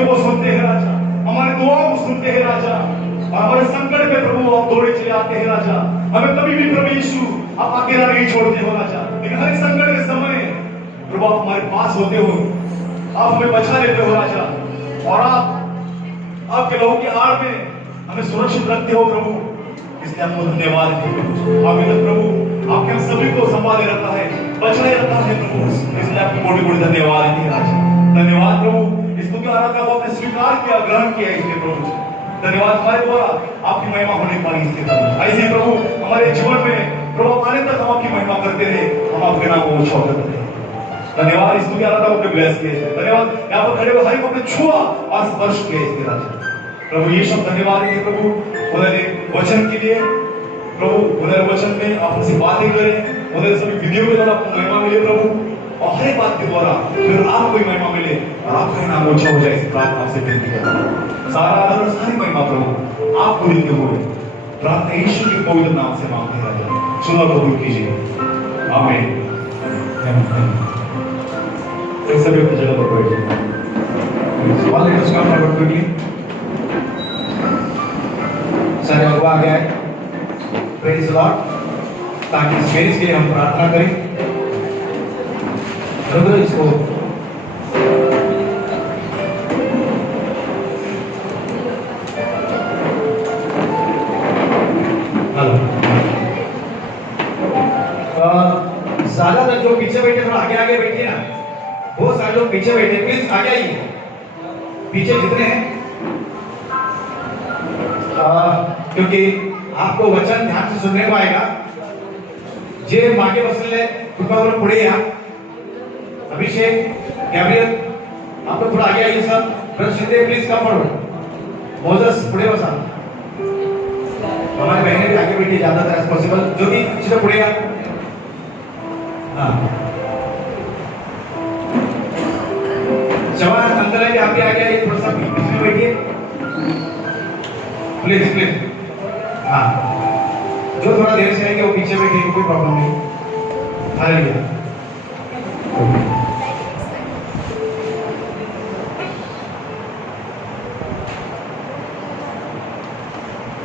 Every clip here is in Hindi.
विनतियों को सुनते हैं राजा, हमारे दुआओं को सुनते हैं राजा, और हमारे संकट में प्रभु आप दौड़े चले आते हैं राजा। हमें कभी भी प्रभु यीशु आप अकेला नहीं छोड़ते हो राजा, लेकिन हर संकट के समय प्रभु आप हमारे पास होते हो, आप हमें बचा लेते हो राजा, और आप आपके लोगों की आड़ में हमें सुरक्षित रखते हो प्रभु। इसलिए आपको धन्यवाद है अभी तक प्रभु आपके हम सभी को संभाले रखा है, बचाए रखा है प्रभु, इसलिए आपको कोटि कोटि धन्यवाद है राजा। धन्यवाद प्रभु, इस स्तुति आराधना को आपने स्वीकार किया, ग्रहण किया, इसलिए प्रभु धन्यवाद। हमारे द्वारा आपकी महिमा होने पाई इसके प्रभु, ऐसे प्रभु हमारे जीवन में प्रभु आने तक हम आपकी महिमा करते रहे, हम आपके नाम को ऊंचा करते रहे। धन्यवाद, इस स्तुति आराधना को ब्लेस किए, धन्यवाद यहाँ पर खड़े हुए हर को अपने छुआ और स्पर्श किया इसके राजा प्रभु। ये सब धन्यवाद है प्रभु उन्होंने वचन के लिए प्रभु, उन्होंने वचन में आप हमसे बातें करें, उन्होंने सभी विधियों के द्वारा आपको महिमा मिले प्रभु, और हर बात के द्वारा फिर आपको ही महिमा मिले और आपका नाम ऊंचा हो जाए, इस प्रार्थना आपसे विनती करता हूं। सारा आदर और सारी महिमा प्रभु आपको देते हुए प्रार्थना यीशु के पवित्र नाम से मांगते हैं राजा, सुनो कबूल कीजिए, आमीन। सभी अपनी जगह पर बैठिए। All let us come forward quickly. सारे लोग आ गए, प्रेज द लॉर्ड। ताकि इस मेरिज के लिए हम प्रार्थना करें। रुको इसको ज्यादातर जो पीछे बैठे थोड़ा आगे आगे बैठिए ना, बहुत सारे लोग पीछे बैठे, प्लीज आगे आइए, पीछे जितने हैं, क्योंकि आपको वचन ध्यान से सुनने को आएगा। जे मागे बसले कृपा करून पुढे या। अभिषेक, गैब्रियल, आप लोग थोड़ा आगे आइए sir. Brother Shinde please come forward. Moses पुढे बसा। हमारे बहनें भी आगे बैठिए ज्यादातर एज पॉसिबल। जो भी सीधे पुढे या। हाँ, जवान अंदर है, आप भी आगे आइए, थोड़ा सा पीछे बैठिए प्लीज प्लीज। हाँ, जो थोड़ा देर से आएंगे वो पीछे बैठे, कोई प्रॉब्लम नहीं। हालेलुया।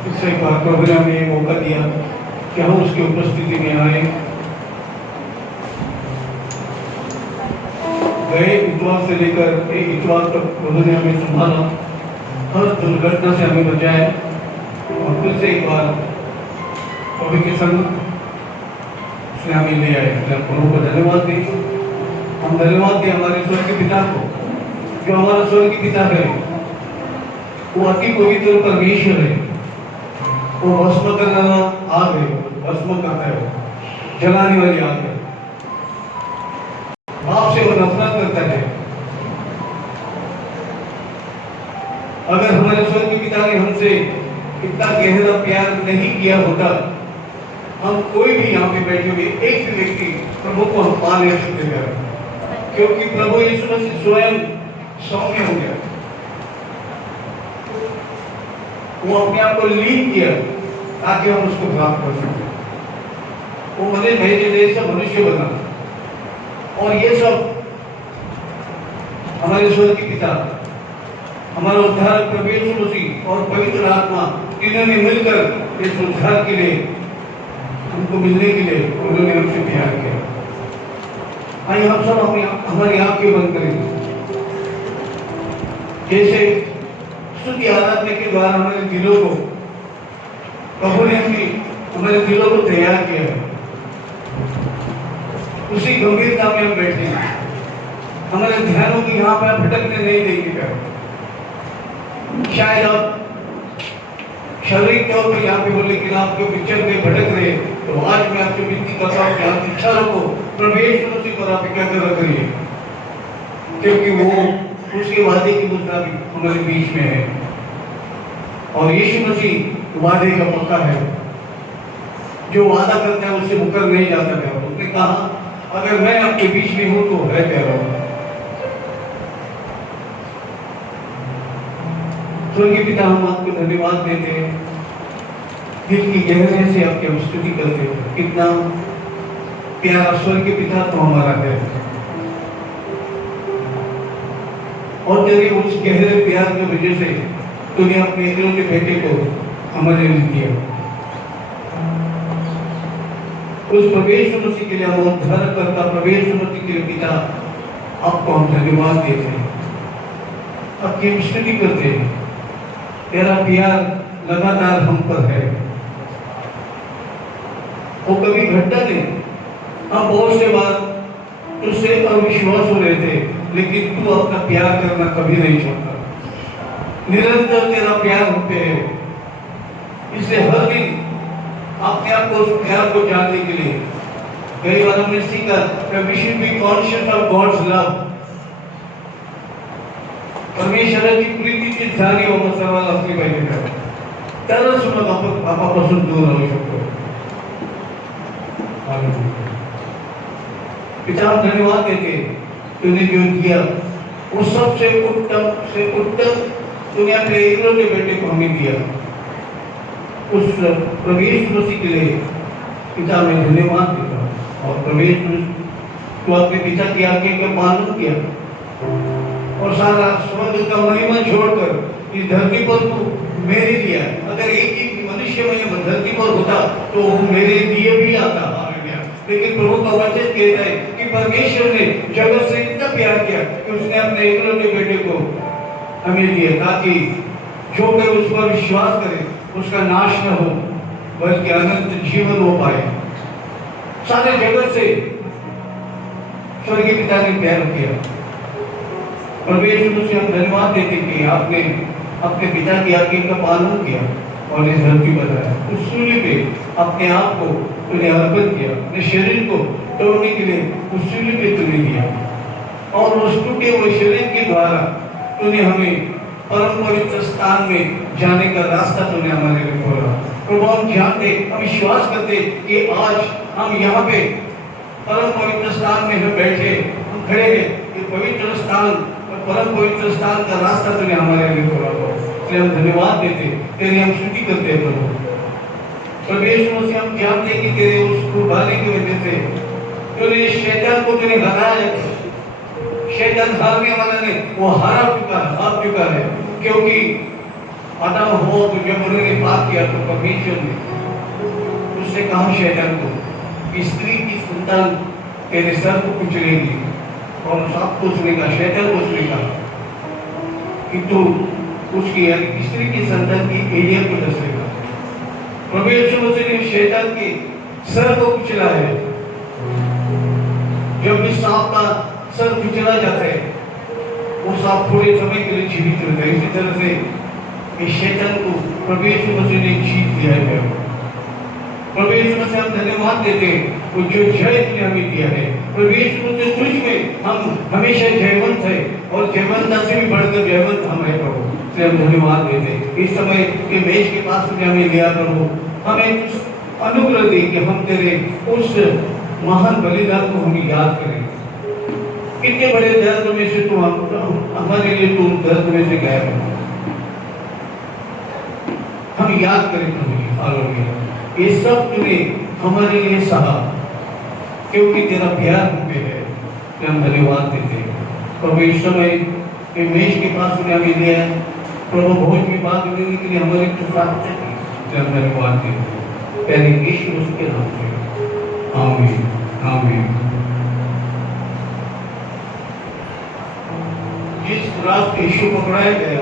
इससे एक बार प्रभु ने हमें मौका दिया कि हम उसकी उपस्थिति में आए। गए इतवार से लेकर एक इतवार तक प्रभु ने हमें संभाला, हर दुर्घटना से हमें बचाया, और फिर से एक बार प्रभु के संग उसने हमें ले आए। प्रभु को धन्यवाद दें। हम धन्यवाद दें हमारे स्वर्गीय पिता को, जो हमारा स्वर्गीय पिता है, वो अति पवित्र परमेश्वर है। वो भस्म करना आग है, भस्म करता है, वो जलाने वाली आग है। बाप से वो नफरत करता है। अगर हमारे स्वर्गीय पिता ने हमसे इतना गहरा प्यार नहीं किया होता, हम कोई भी यहाँ पे बैठे हुए एक भी व्यक्ति प्रभु को हम पा नहीं सकते थे, क्योंकि प्रभु यीशु मसीह स्वयं सौम्य हो गया। वो अपने आप को लीन किया ताकि हम उसको प्राप्त कर सकें। वो मुझे भेजे जैसा मनुष्य बना, और ये सब हमारे स्वर्गीय पिता, हमारा उद्धारक प्रभु यीशु मसीह और पवित्र आत्मा, तीनों ने मिलकर इस उद्धार के लिए, हमको मिलने के लिए उन्होंने हमसे प्यार किया। आइए हम सब हमारी आंखें बंद करें। जैसे स्तुति आराधना के द्वारा हमारे दिलों को प्रभु ने हमारे दिलों को तैयार किया है, उसी गंभीरता में हम बैठे हैं। हमारे ध्यानों की यहाँ पर भटकने नहीं देंगे। शायद आप शारीरिक तौर पर यहाँ पे बोले कि आपके पिक्चर में भटक रहे, तो आज मैं आपसे विनती करता हूँ कि आप शिक्षा रखो, प्रवेश उसी पर आप एकाग्र करिए, क्योंकि वो उसके वादे के मुताबिक हमारे बीच में है, और यीशु मसीह वादे का पक्का है। जो वादा करता है उससे मुकर नहीं जाता है। उसने कहा अगर मैं आपके बीच में हूं तो है कह रहा हूं। स्वर्गीय पिता, हम आपको धन्यवाद देते हैं, दिल की गहराई से आपकी हम स्तुति करते हैं। कितना प्यारा स्वर्गीय पिता तो हमारा है। और तेरे उस गहरे प्यार की वजह से तूने अपने एकलौते बेटे को हमारे लिए दिया। उस प्रवेश मसीह के लिए हम उद्धारकर्ता प्रवेश मसीह के लिए पिता आपको हम धन्यवाद देते हैं, आपकी स्तुति करते हैं। तेरा प्यार लगातार हम पर है, वो कभी घटता नहीं। हम बहुत से बार तुझसे अविश्वास हो रहे थे, लेकिन तू अपना प्यार करना कभी नहीं छोड़ता। निरंतर तेरा प्यार हम पे है, इसलिए हर दिन अपने आप को उस प्यार को जानने के लिए कई बार हमने सीखा that we should be conscious of God's love. परमेश्वराची प्रीतीची जाणीव आपण सर्वांना असली पाहिजे, तरच मग आपण पापापासून दूर राहू शकतो। पिता हम धन्यवाद देते, तूने जो दिया वो सबसे उत्तम से उत्तम तूने अपने एकलौते बेटे को हमें दिया। उस प्रवेश मसीह के लिए पिता मैं धन्यवाद देता हूँ। और प्रवेश तू अपने पिता की आज्ञा का पालन किया और सारा स्वर्ग का महिमा छोड़कर इस धरती पर तू मेरे लिए, अगर एक ही मनुष्य में धरती पर होता तो वो मेरे लिए भी आता। लेकिन प्रभु का वचन कहता है कि परमेश्वर ने जगत से इतना प्यार किया कि उसने अपने एकलौते बेटे को हमें दिया, ताकि जो कोई उस पर विश्वास करे उसका नाश न हो बल्कि अनंत जीवन हो पाए। सारे जगत से स्वर्गीय पिता ने प्यार किया। परमेश्वर से हम धन्यवाद देते कि आपने अपने पिता की आज्ञा का पालन किया और इस धरती पर आया। उस सूली पे अपने आप को तूने अर्पण किया, अपने शरीर को तोड़ने के लिए उस सूली पे तूने दिया और उस टूटे हुए शरीर के द्वारा तूने हमें परम पवित्र स्थान में जाने का रास्ता तूने हमारे लिए खोला। प्रभु हम जानते, हम विश्वास करते कि आज हम यहाँ पे परम पवित्र स्थान में हम बैठे, हम खड़े हैं, ये पवित्र स्थान, परम पवित्र स्थान का रास्ता तूने हमारे लिए खोला। इसलिए हम धन्यवाद देते, तेरी हम स्तुति करते हैं प्रभु। परमेश्वर से हम जानते कि तेरे उस कुर्बानी की वजह से तूने शैतान को तूने हराया। शैतान हारने वाला ने वो हार चुका है, क्योंकि आदम हो तो जब उन्होंने पाप किया तो परमेश्वर ने उससे कहा शैतान को कि स्त्री की संतान तेरे सर को कुचलेगी, और सांप को उसने कहा, शैतान को उसने कहा कि तू उसकी यानी स्त्री की संतान की एरिया को दसेगा। परमेश्वर ने शैतान के सर को कुचला है। जब भी सांप का सर कुचला जाता है वो सांप थोड़े समय के लिए जीवित रहता है। इसी तरह से इस शैतान को परमेश्वर ने जीत लिया है। परमेश्वर से हम धन्यवाद देते हैं वो जो जय तूने हमें दिया है। परमेश्वर से तुझ में हम हमेशा जयवंत है और जयवंता से भी बढ़कर जयवंत हम है प्रभु। इसलिए हम धन्यवाद देते हैं। इस समय के मेज के पास तुझे हमें लिया प्रभु, हमें अनुग्रह दे कि हम तेरे उस महान बलिदान को हम याद करें। कितने बड़े दर्द में से तू हमारे लिए तू दर्द में से गया है, हम याद करें प्रभु। हालेलुया, ये सब तूने हमारे लिए सहा क्योंकि तेरा प्यार हम पे है। हम धन्यवाद देते हैं प्रभु। इस समय के मेज के पास तूने हमें लिया है प्रभु, भोज की बात लेने के लिए हमारे साथ हम धन्यवाद देते हैं पहले यीशु उसके नाम से, आमीन आमीन। जिस रात यीशु पकड़ाया गया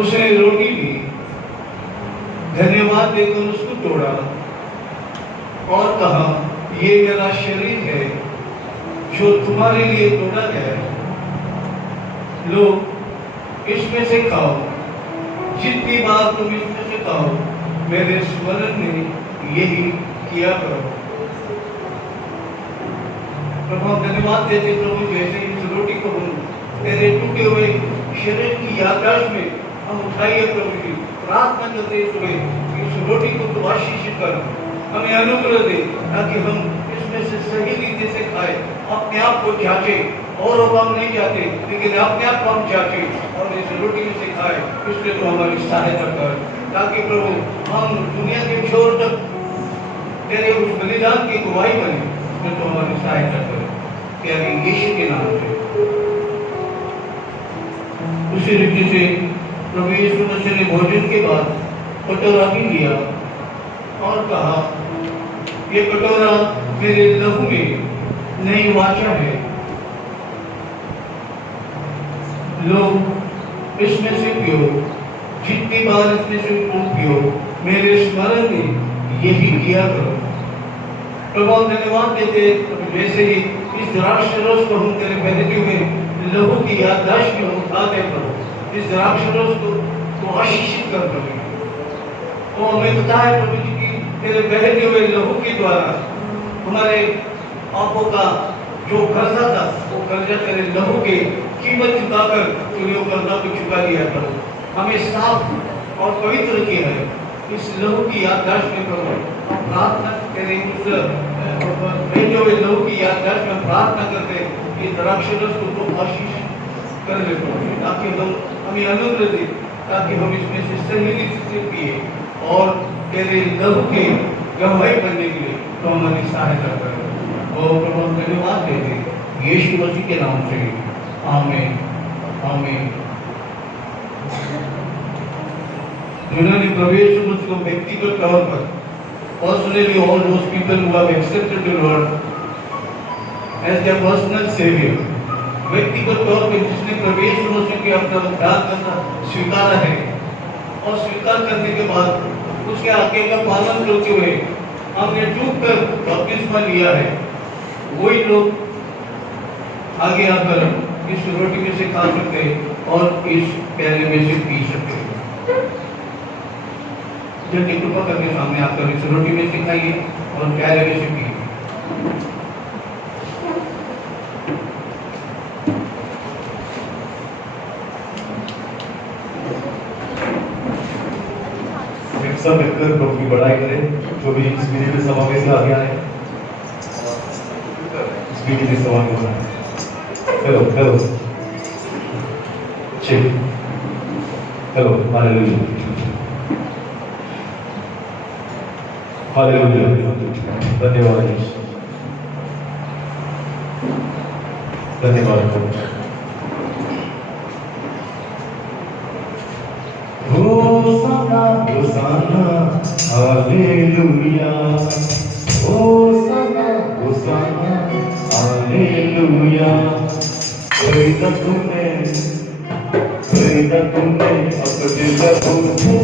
उसने रोटी ली, धन्यवाद देकर उसको तोड़ा और कहा, ये मेरा शरीर है जो तुम्हारे लिए तोड़ा गया है, लो इसमें से खाओ, जितनी बार तुम इसमें से खाओ मेरे स्मरण में यही किया करो। प्रभु धन्यवाद देते प्रभु, जैसे इस रोटी को हम तेरे टूटे हुए शरीर की याददाश्त में हम उठाइए प्रभु की प्रार्थना करते हुए इस रोटी को तू आशीषित कर, हमें अनुग्रह दे ताकि हम इसमें से सही रीति से खाए, अपने आप को जांचे, और हम नहीं चाहते लेकिन अपने आप को हम जांचे और इस रोटी में से खाए। इसलिए तो हमारी सहायता कर ताकि प्रभु हम दुनिया के छोर तक तेरे उस बलिदान की गवाही बने। इसमें तो हमारी सहायता कर, प्यारे यीशु के नाम से उसी रीति से प्रभु यीशु मसीह ने भोजन के बाद कटोरा भी लिया और कहा, ये कटोरा मेरे लहू में नई वाचा है, लोग इसमें से पियो, जितनी बार इसमें से पियो, मेरे स्मरण में यही किया करो। प्रभु धन्यवाद देते, जैसे ही इस द्राक्ष रस को हम तेरे बहते हुए लहू की याददाश्त में उठाते करो, इस द्राक्ष रस को आशीषित कर प्रभु। तो हमें पता है प्रभु जी की तेरे बहते हुए लहू के द्वारा हमारे पापों का जो कर्जा था वो कर्जा तेरे लहू के कीमत चुकाकर तूने वो कर्जा को चुका दिया प्रभु। हमें साफ और पवित्र किया है इस लहू की याददाश्त में प्रभु। प्रार्थना तेरे उस भेजे हुए लहू की याददाश्त में प्रार्थना करते कि द्राक्ष रस को आशीष कर ले प्रभु, ताकि हमें आनंद दे, ताकि हम इसमें से सही रीति से पिए और तेरे लहू के गवाही बनने के लिए तो हमारी सहायता करें। और प्रभु धन्यवाद देते यीशु मसीह के नाम से, आमीन आमीन। जिन्होंने प्रभु यीशु मसीह को व्यक्तिगत तौर पर personally all those people who have accepted the Lord as their personal savior, व्यक्तिगत तौर पर जिसने प्रभु यीशु मसीह के अपना उद्धार करना स्वीकारा है और स्वीकार करने के बाद उसके आज्ञा का पालन करते हुए हमने चूक कर बपतिस्मा लिया है, वही लोग आगे आकर इस रोटी में से खा सकते और इस प्याले में से पी सकते। जल्दी कृपा करके सामने आकर इस रोटी में से खाइए और प्याले में से पिए। सब मिलकर प्रभु की बड़ाई करें, जो भी इस विधि में समावेश में आगे आए, इस विधि में समावेश होना है। Hello hello check, hello hallelujah hallelujah, धन्यवाद धन्यवाद। Hosanna hosanna hallelujah, hosanna hosanna hallelujah. खरीदा तूने अपने लहू से,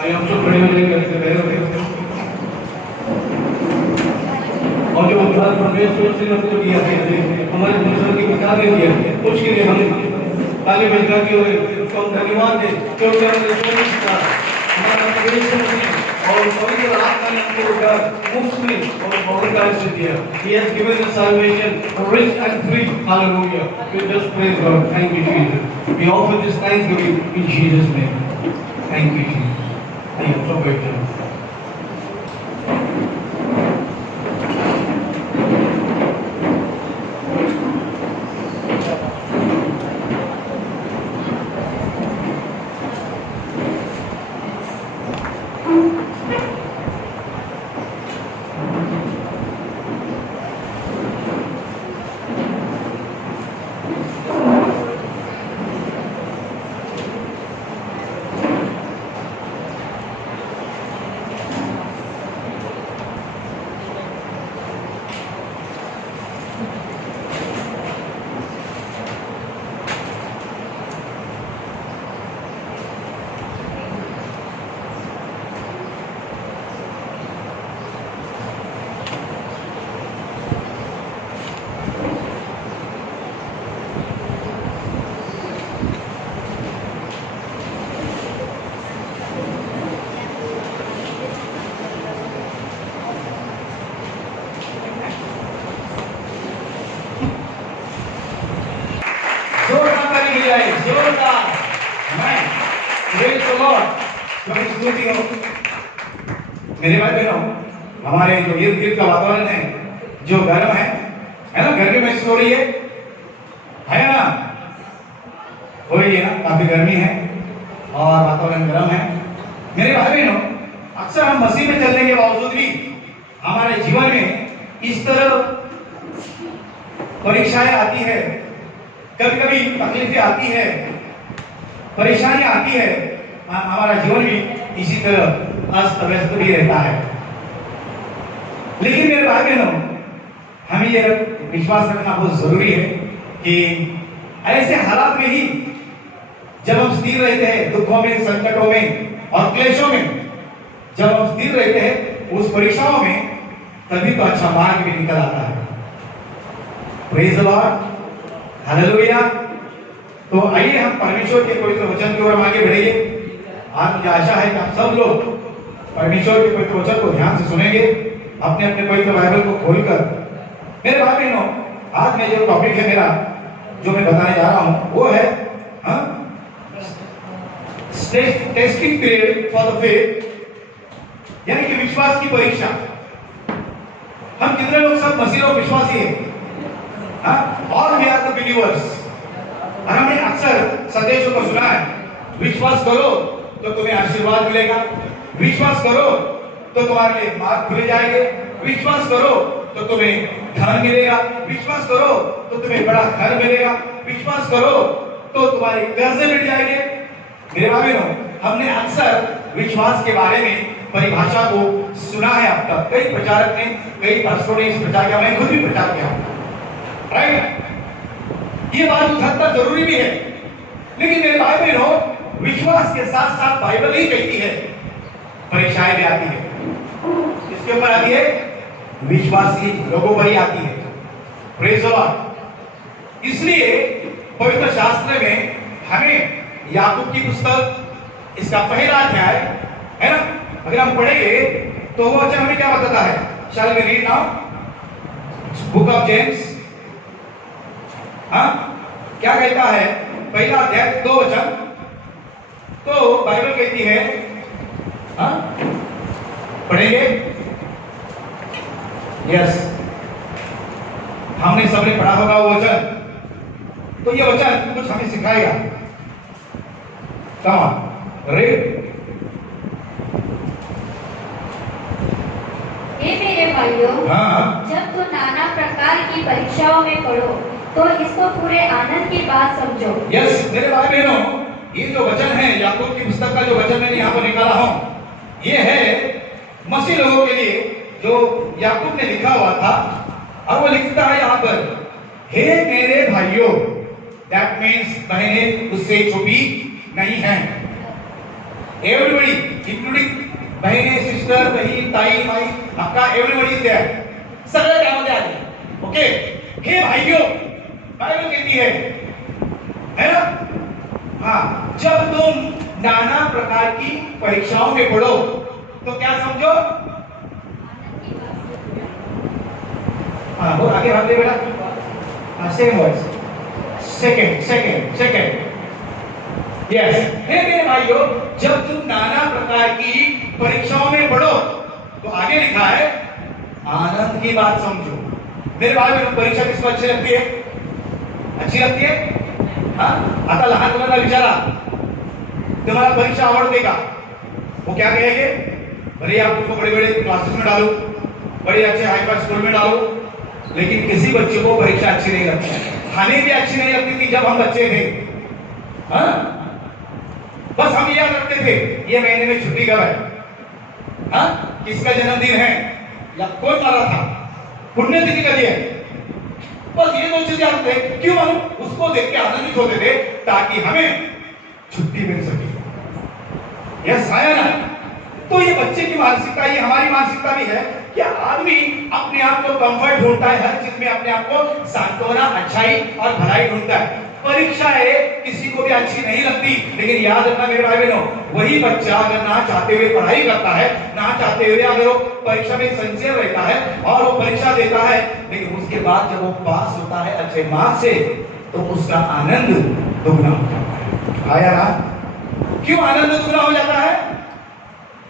आइए हम सब खड़े हो जाएंगे और जो उद्धार परमेश्वर से हमको दिया है हमारे दूसरों की बता ने दिया उसके लिए हम ताली बजा के उसको हम धन्यवाद दें क्योंकि हमने सोने सीखा हमारा परमेश्वर ने और पवित्र आत्मा ने हमको उद्धार मुफ्त में और बहुतायत से दिया He has given us salvation rich and free hallelujah we just praise God thank you Jesus we offer this thanksgiving in Jesus name thank you Jesus I am so grateful Lord. मेरे भाई बहनों, हमारे जो इर्द गिर्द का वातावरण है जो गर्म है ना, गर्मी महसूस हो रही है ना, हो रही है ना, काफी गर्मी है और वातावरण गर्म है। मेरे भाई बहनों, अक्सर हम मसीह में चलने के बावजूद भी हमारे जीवन में इस तरह परीक्षाएं आती है, कभी कभी तकलीफें आती है, परेशानियां आती है, हमारा जीवन भी इसी तरह अस्त व्यस्त भी रहता है। लेकिन मेरे भाई बहनों, हमें यह विश्वास रखना बहुत जरूरी है कि ऐसे हालात में ही जब हम स्थिर रहते हैं, दुखों में, संकटों में और क्लेशों में जब हम स्थिर रहते हैं, उस परीक्षाओं में, तभी तो अच्छा मार्ग भी निकल आता है। Praise the Lord, hallelujah. तो आइए हम परमेश्वर के पवित्र वचन की ओर हम आगे बढ़ेंगे। आज मुझे आशा है कि आप सब लोग परमेश्वर के पवित्र वचन को ध्यान से सुनेंगे, अपने अपने पवित्र बाइबल को खोलकर। मेरे भाई बहनों, आज में जो टॉपिक है मेरा, जो मैं बताने जा रहा हूं, वो है testing period for the faith, यानी कि विश्वास की परीक्षा। हम कितने लोग सब मसीह लोग विश्वासी हैं? और वी आर द बिलीवर्स। और हमने अक्सर संदेशों को सुना है, विश्वास करो तो तुम्हें आशीर्वाद मिलेगा, विश्वास करो तो तुम्हारे लिए मार्ग खुले जाएंगे, विश्वास करो तो तुम्हें धन मिलेगा, विश्वास करो तो तुम्हें बड़ा घर मिलेगा, विश्वास करो तो तुम्हारे कर्जे मिट जाएंगे। मेरे भाई बहनों, हमने अक्सर विश्वास के बारे में परिभाषा को सुना है। अब तक कई प्रचारक ने, कई पास्टरों ने इस प्रचार किया, मैं खुद भी प्रचार किया, राइट? ये बात उस हद तक जरूरी भी है, लेकिन मेरे भाई बहनों, विश्वास के साथ साथ बाइबल ही कहती है परीक्षाएं भी आती है। किसके ऊपर आती है? विश्वासी लोगों पर ही आती है। Praise the Lord. इसलिए पवित्र शास्त्र में हमें याकूब की पुस्तक, इसका पहला अध्याय है ना, अगर हम पढ़ेंगे तो वो वचन हमें क्या बताता है? Shall we read now book of James. क्या कहता है? पहला अध्याय 2 वचन। तो बाइबल कहती है, पढ़ेंगे? यस, हमने सबने पढ़ा होगा वो वचन। तो ये वचन कुछ हमें सिखाएगा। Come on read. हे मेरे भाइयों, हाँ, जब तुम नाना प्रकार की परीक्षाओं में पढ़ो तो इसको पूरे आनंद की बात समझो। यस मेरे भाई बहनों, ये जो वचन है, याकूब की पुस्तक का जो वचन मैंने यहाँ पर निकाला हूँ, ये है मसीह लोगों के लिए जो याकूब ने लिखा हुआ था। और वो लिखता है यहाँ पर, हे मेरे भाइयों, दैट मीन्स बहनें उससे छुपी नहीं है। एवरीबॉडी इंक्लूडिंग बहनें, सिस्टर, बहन, ताई, माई, अक्का, एवरीबॉडी इज देयर। सगळे त्यामध्ये आले। ओके, हे भाइयों, बाइबल कहती है ना? हाँ, जब तुम नाना प्रकार की परीक्षाओं में पढ़ो तो क्या समझो? हाँ, वो आगे भाग दे बेटा। Same words, second. यस, हे मेरे भाइयों, जब तुम नाना प्रकार की परीक्षाओं में पढ़ो तो आगे लिखा है, आनंद की बात समझो। मेरे भाई बहनों, परीक्षा किसको अच्छी लगती है? अच्छी लगती है? हाँ, आता लहान मुलांना विचारा, तुम्हारा परीक्षा आवड़ते का? वो क्या कहेंगे? भले आप उसको बड़े बड़े क्लासेस में डालो, बड़े अच्छे हाई क्लास स्कूल में डालो, लेकिन किसी बच्चे को परीक्षा अच्छी नहीं लगती। हमें भी अच्छी नहीं लगती थी जब हम बच्चे थे। हाँ, बस हम याद रखते थे ये महीने में छुट्टी कब है, हाँ, किसका जन्मदिन है, या कौन मारा था, पुण्यतिथि कभी है। बस ये 2 चीजें याद थे। क्यों? हम उसको देख के आनंदित होते थे ताकि हमें छुट्टी मिल सके। यस, आया ना? तो ये बच्चे की मानसिकता, ये हमारी मानसिकता भी है कि आदमी अपने आप को कंफर्ट ढूंढता है, हर चीज में अपने आप को सांत्वना, अच्छाई और भलाई ढूंढता है। परीक्षाएं किसी को भी अच्छी नहीं लगती, लेकिन याद रखना मेरे भाई बहनों, वही बच्चा अगर ना चाहते हुए पढ़ाई करता है, ना चाहते हुए अगर वो परीक्षा में सिंसियर रहता है और वो परीक्षा देता है, लेकिन उसके बाद जब वो पास होता है अच्छे मार्क्स से, तो उसका आनंद दुगना होता है। आया ना? क्यों आनंद दुगना हो जाता है?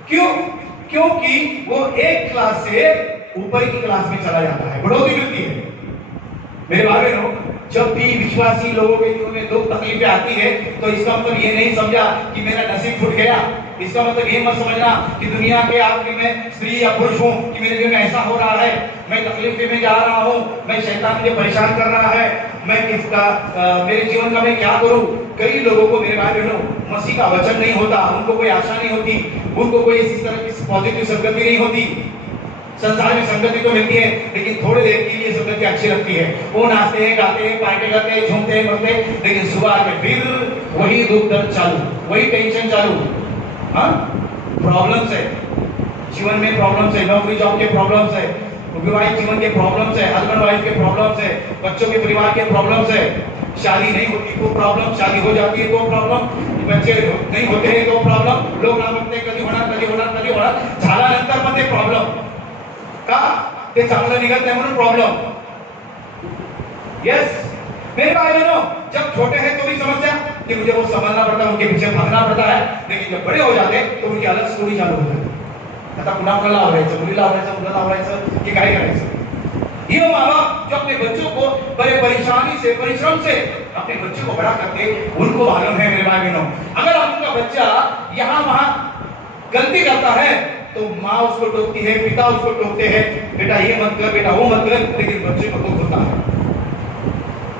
क्यों? क्योंकि वो एक क्लास से ऊपर की क्लास में चला जाता है, बढ़ोतरी मिलती है। मेरे भाई बहनों, जब भी विश्वासी लोगों के जीवन में दुख तकलीफें आती है तो इसका मतलब ये नहीं समझा कि मेरा नसीब फूट गया। इसका मतलब ये मत समझना कि दुनिया के आखिरी में स्त्री या पुरुष हूं, कि मेरे जीवन में ऐसा हो रहा है, मैं तकलीफे में जा रहा हूं, मैं शैतान मुझे परेशान कर रहा है, मैं किसका मेरे जीवन का मैं क्या करूं। कई लोगों को मेरे भाई बहनों मसीह का वचन नहीं होता, उनको कोई आशा नहीं होती, उनको कोई इस तरह की पॉजिटिव संगति नहीं होती। संसार में संगति तो मिलती है लेकिन थोड़ी देर के लिए संगति अच्छी लगती है। वो नाचते हैं, गाते हैं, पार्टी करते हैं, झूमते हैं, मरते हैं, लेकिन सुबह में फिर वही दुख दर्द चालू, वही टेंशन चालू। हाँ, प्रॉब्लम्स है जीवन में, प्रॉब्लम्स है, नौकरी जॉब के प्रॉब्लम्स है, विवाहित जीवन के प्रॉब्लम्स है, हस्बैंड वाइफ के प्रॉब्लम्स है, बच्चों के परिवार के प्रॉब्लम्स है, शादी नहीं होती तो प्रॉब्लम, शादी हो जाती है तो प्रॉब्लम, बच्चे नहीं होते हैं तो प्रॉब्लम, लोग ना म्हणते कधी होणार कधी होणार कधी होणार, झाल्यानंतर पण ते प्रॉब्लम का ते चांगलं निघत नाही म्हणून प्रॉब्लम। यस मेरे भाई बहनों, जब छोटे हैं तो भी समस्या कि मुझे वो संभालना पड़ता है, उनके पीछे भागना पड़ता है, लेकिन जब बड़े हो जाते हैं तो उनकी अलग स्टोरी चालू हो जाती है। आता पुन्हा मुलाला आवरायचं, मुलीला आवरायचं, मुलाला आवरायचं की काय करायचं। ये माँ बाप जो अपने बच्चों को बड़े परेशानी से, परिश्रम से अपने बच्चों को बड़ा करते, उनको मालूम है मेरे भाई बहनों, अगर आपका बच्चा यहाँ वहां गलती करता है तो माँ उसको टोकती है, पिता उसको टोकते हैं, बेटा ये मत कर, बेटा वो मत कर, लेकिन बच्चे को दुख होता है।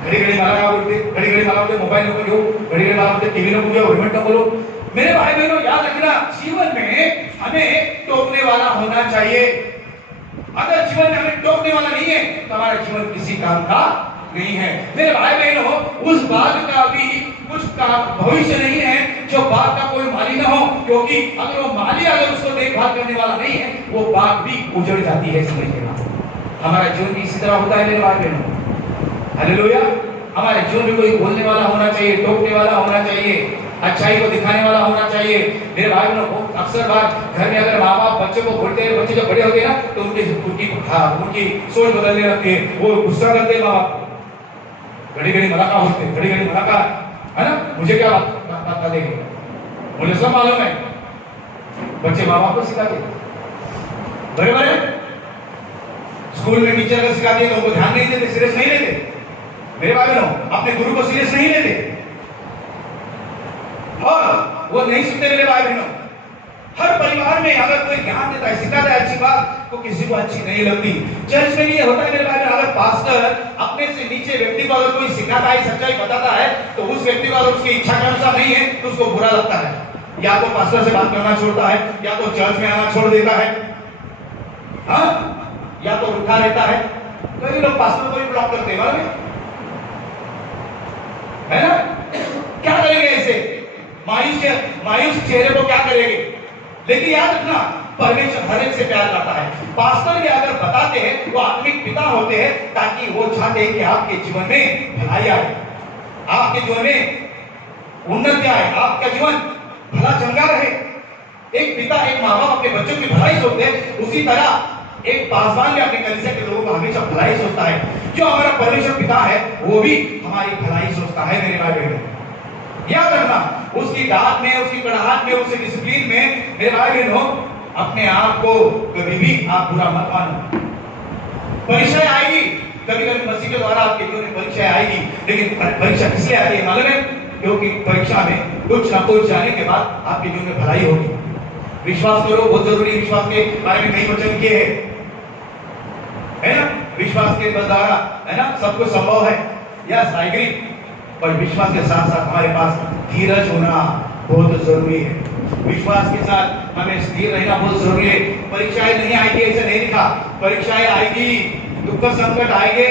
घड़ी घड़ी मला काय बोलते, घड़ी घड़ी मला बोलते मोबाइल नको घेऊ, घड़ी घड़ी मला बोलते टीवी नको घेऊ, रिमोट नको बोलो। मेरे भाई बहनों, याद रखना, जीवन में हमें टोकने वाला होना चाहिए। अगर जीवन में हमें टोकने वाला नहीं है तो हमारा जीवन किसी काम का नहीं है। मेरे भाई बहनों, उस बाग का भी कुछ का भविष्य नहीं है जो बाग का कोई माली ना हो, क्योंकि अगर वो माली अगर उसको देखभाल करने वाला नहीं है, वो बाग भी उजड़ जाती है समय के बाद। हमारा जीवन भी इसी तरह होता है मेरे भाई बहनों। हालेलुया। हमारे जीवन में कोई बोलने वाला होना चाहिए, टोकने वाला होना चाहिए, अच्छाई को दिखाने वाला होना चाहिए। मेरे भाई बहनों, अक्सर बार घर में अगर माँ बाप बच्चों को बोलते हैं, बच्चे जब बड़े होते हैं ना तो उनकी सोच बदलने लगती है, वो गुस्सा करते हैं माँ बाप, घड़ी घड़ी मलाका होते, घड़ी घड़ी मलाका, है ना, मुझे क्या बात देंगे, मुझे सब मालूम है। बच्चे माँ बाप को सिखाते, बराबर है। स्कूल में टीचर अगर सिखाते हैं तो उनको ध्यान नहीं देते, सीरियस नहीं लेते। मेरे भाई बहनों, अपने गुरु को सीरियस नहीं लेते और वो नहीं सुनते। मेरे भाई बहनों, हर परिवार में अगर कोई ज्ञान देता है, सिखाता है अच्छी बात, तो किसी को अच्छी नहीं लगती। चर्च में भी ये होता है मेरे भाई बहनों, अगर पास्टर अपने से नीचे व्यक्ति को अगर कोई सिखाता है, सच्चाई बताता है, तो उस व्यक्ति को अगर उसकी इच्छा के अनुसार नहीं है तो उसको बुरा लगता है, या तो पास्टर से बात करना छोड़ता है, या तो चर्च में आना छोड़ देता है, हाँ, या तो उठा रहता है। कई लोग पास्टर को भी ब्लॉक करते हैं, है ना। क्या करेंगे ऐसे मायूस चेहरे को क्या करेंगे। लेकिन याद रखना, परमेश्वर हर एक से प्यार करता है। पास्टर भी अगर बताते हैं, वो आत्मिक पिता होते हैं, ताकि वो चाहते हैं कि आपके जीवन में भलाई आए, आपके जीवन में उन्नति आए, आपका जीवन भला चंगा रहे। एक पिता, एक माँ बाप अपने बच्चों की भलाई सोचते हैं, उसी तरह एक पासवान भी अपने कलीसिया के लोगों को हमेशा भलाई सोचता है। जो हमारा परमेश्वर पिता है वो भी हमारी भलाई सोचता है मेरे भाई बहनों। याद रखना, उसकी डांट में, उसकी कड़ाहट में, उसके डिसिप्लिन में मेरे भाई बहनों, अपने आप को कभी भी आप बुरा मत मानो। परीक्षा आएगी, कभी कभी मसीह के द्वारा आपके जीवन में परीक्षा आएगी, लेकिन परीक्षा किसलिए आती है मालूम है? क्योंकि परीक्षा में कुछ ना कुछ जाने के बाद आपके जीवन में भलाई होगी। विश्वास करो, बहुत जरूरी। विश्वास के बारे में कई वचन किए हैं, है ना। विश्वास के द्वारा, है ना, सब कुछ संभव है। Yes, I agree. पर विश्वास के साथ साथ हमारे पास धीरज होना बहुत जरूरी है। विश्वास के साथ हमें स्थिर रहना बहुत जरूरी है। परीक्षाएं नहीं आएगी ऐसा नहीं लिखा, परीक्षाएं आएगी, दुख संकट आएंगे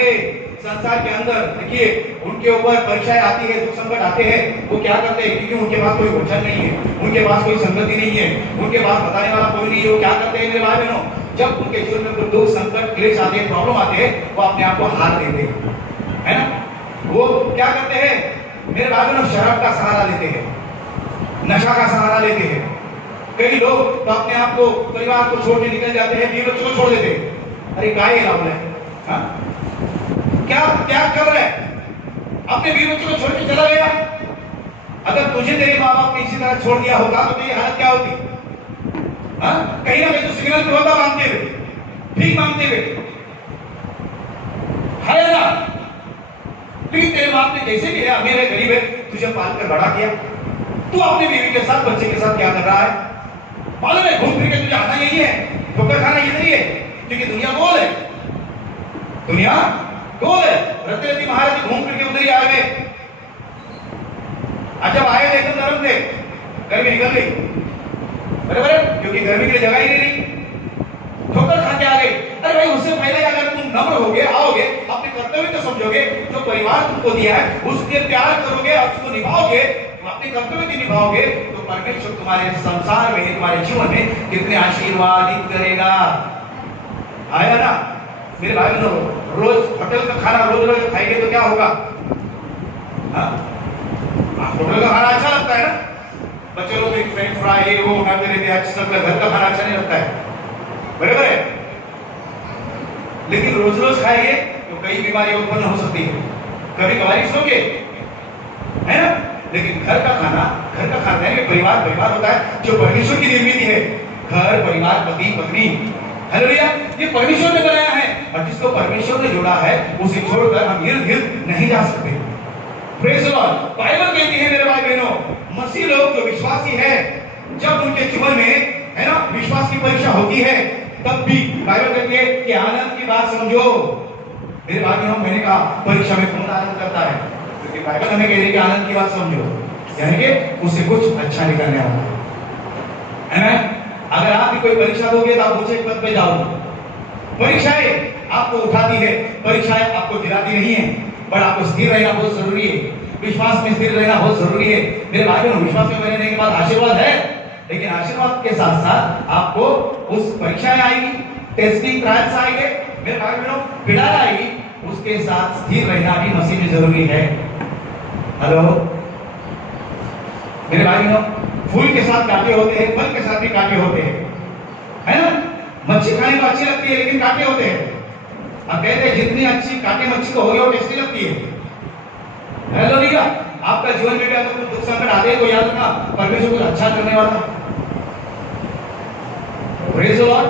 संसार के अंदर। देखिए, उनके ऊपर परीक्षाएं आती है, दुख संकट आते हैं, वो क्या करते हैं? क्योंकि उनके पास कोई वचन नहीं है, उनके पास कोई संगति नहीं है, उनके पास बताने वाला कोई नहीं है। वो क्या करते हैं मेरे भाई बहनों? जब उनके जीवन में कोई दुख संकट क्लेश आते हैं, प्रॉब्लम आते हैं, वो अपने आप को हार देते हैं, है ना। वो क्या करते हैं मेरे भाई बहनों? शराब का सहारा लेते हैं, नशा का सहारा लेते हैं। कई लोग तो अपने आप को, परिवार को छोड़ के निकल जाते हैं, बीवी बच्चों को छोड़ देते हैं। अरे काय है राहुल है, क्या क्या कर रहे हैं? अपने बीवी बच्चों को छोड़ के चला गया, अगर तुझे तेरे माँ बाप ने इसी तरह छोड़ दिया होता तो तेरी हालत क्या होती? हाँ, कहीं ना कहीं तो सिग्नल पे होता मांगते हुए, भीख मांगते हुए, है ना? लेकिन तेरे बाप ने जैसे भी है, अमीर है, गरीब है, तुझे पालकर बड़ा किया। तू अपने बीवी के साथ, बच्चे के साथ क्या कर रहा है? मालूम है, घूम फिर के तुझे आना यही है, ठोकर खाना इधर ही है, क्योंकि दुनिया गोल है, दुनिया गोल है। रत्ती महाराज घूम फिर के उधर ही आ गए। आज जब आए थे तो नरम थे, गर्मी निकल गई, बराबर है, क्योंकि गर्मी के लिए जगह ही नहीं रही, ठोकर खा के आ गए। अरे भाई, उससे पहले अगर तुम नम्र होगे, आओगे, अपने कर्तव्य को समझोगे, जो परिवार तुमको दिया है उसके प्यार करोगे और उसको निभाओगे, अपने कर्तव्य को निभाओगे, तो परमेश्वर तुम्हारे संसार में, तुम्हारे जीवन में कितने आशीर्वादित करेगा। आया ना मेरे भाई बहनों? रोज होटल का खाना रोज रोज खाएंगे तो क्या होगा? होटल का खाना अच्छा लगता है ना, बच्चे लोग एक फ्रेंच फ्राई वो खाते रहते हैं, अच्छा लगता है। घर का खाना अच्छा नहीं लगता है, बराबर है। लेकिन रोज रोज खाएंगे तो कई बीमारियां उत्पन्न हो सकती है, कभी कभार सोगे, है ना? लेकिन घर का खाना है, परिवार होता है जो परमेश्वर की निर्मित है। घर परिवार, पति पत्नी, हालेलुया, ये परमेश्वर ने बनाया है, और जिसको परमेश्वर ने जोड़ा है उसे छोड़कर हम इर्द-गिर्द नहीं जा सकते। Praise the Lord. बाइबल कहती है मेरे भाई बहनों, मसीह लोग जो विश्वासी है, जब उनके जीवन में, है ना, विश्वास की परीक्षा होती है, तब भी बाइबल कहती है कि आनंद की बात समझो। मेरे भाई बहनों, मैंने कहा परीक्षा में कौन आनंद करता है? क्योंकि बाइबल हमें कह रही है कि आनंद की बात समझो, यानी कि उससे कुछ अच्छा निकलने वाला है ना? अगर आप भी कोई परीक्षा दोगे तो आप ऊंचे पद पे जाओगे। परीक्षाएं आपको उठाती है, परीक्षाएं आपको गिराती नहीं है, पर आपको स्थिर रहना बहुत जरूरी है, विश्वास में स्थिर रहना बहुत जरूरी है। मेरे भाई बहनों, विश्वास में रहने के बाद आशीर्वाद है, लेकिन आशीर्वाद के साथ साथ आपको उस परीक्षाएं आएगी, टेस्टिंग ट्रायल्स आएंगे, मेरे भाई बहनों, पीड़ा आएगी, उसके साथ स्थिर रहना भी मसीह में जरूरी है। हेलो मेरे भाई बहनों, फूल के साथ कांटे होते हैं, फल के साथ भी कांटे होते हैं, है ना? मच्छी खाने को अच्छी लगती है, लेकिन कांटे होते हैं। अब कहते हैं जितनी अच्छी कांटे मच्छी को होगी वो टेस्टी लगती है। हेलो लीगा, आपका जीवन में भी अगर कोई दुख संकट आते हैं तो याद रखना, परमेश्वर कुछ अच्छा करने वाला है। Praise the Lord.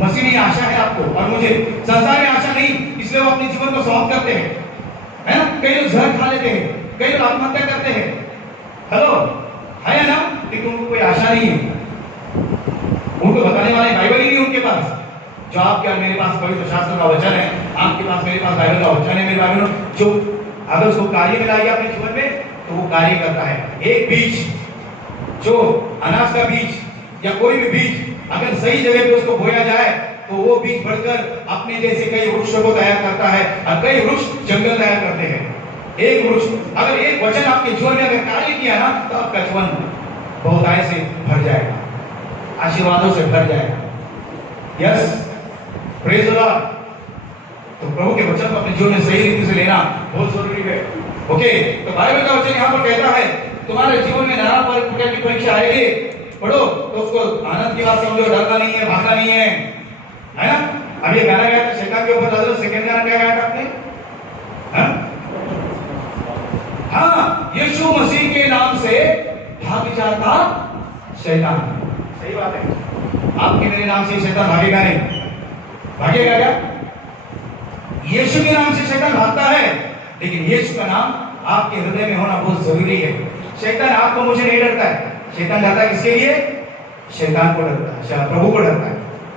मसीह में आशा है आपको और मुझे, संसार में आशा नहीं, इसलिए वो अपने जीवन को समाप्त करते हैं, है ना? कई लोग जहर खा लेते हैं, कई लोग आत्महत्या करते हैं। हेलो, है ना? लेकिन उनको कोई आशा नहीं है, उनको बताने वाले बाइबल ही नहीं उनके पास। जो आपके और मेरे पास पवित्र शास्त्र का वचन है, आपके पास मेरे पास बाइबल का वचन है, मेरे भाइयों, जो अगर उसको कार्य में लाएगा अपने जीवन में तो वो कार्य करता है। एक बीज, जो अनाज का बीज या कोई भी बीज अगर सही जगह पे उसको बोया जाए तो वो बीज बढ़कर अपने जैसे कई वृक्षों को तैयार करता है, और कई वृक्ष जंगल तैयार करते हैं। एक वृक्ष, अगर एक वचन आपके जीवन में अगर कार्य किया ना, तो आपका जीवन बहुतायत से भर जाएगा, आशीर्वादों से भर जाएगा। Yes, praise the Lord. तो प्रभु के वचन को अपने जीवन में सही रीति से लेना बहुत जरूरी है। ओके, तो बाइबल का वचन यहाँ पर कहता है तुम्हारे जीवन में नाना प्रकार की परीक्षा आएगी, पढ़ो तो उसको आनंद की बात समझो, डरना नहीं है, भागना नहीं है ना? अब ये गाना गाया था शैतान के ऊपर, दादा सेकंड गाना क्या गाया था आपने? हाँ, यीशु मसीह के नाम से भाग जाता शैतान। सही बात है, आपके मेरे नाम से शैतान भागेगा नहीं, भागेगा क्या? यीशु के नाम से शैतान भागता है, लेकिन यीशु का नाम आपके हृदय में होना बहुत जरूरी है। शैतान आपको मुझे नहीं डरता है, शैतान डरता है किसके लिए? शैतान को डरता है, प्रभु को डरता है,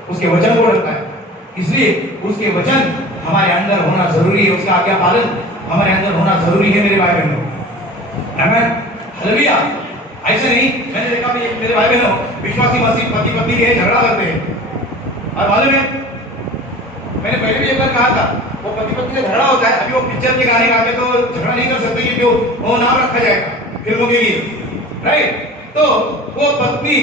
उसके वचन को डरता है। इसलिए उसके वचन हमारे अंदर होना जरूरी है, उसका आज्ञा पालन हमारे अंदर होना जरूरी है मेरे भाई बहनों। आमीन, हालेलुया। ऐसे नहीं, मैंने देखा मेरे भाई बहनों, विश्वासी मसीह पति पत्नी के झगड़ा करते हैं, और मालूम है मैंने पहले भी एक बार कहा था, वो पति पत्नी से झगड़ा होता है। अभी वो पिक्चर के गाने गाते तो झगड़ा नहीं कर सकते क्योंकि वो नाम रखा जाएगा फिल्मों के लिए, राइट? तो वो पत्नी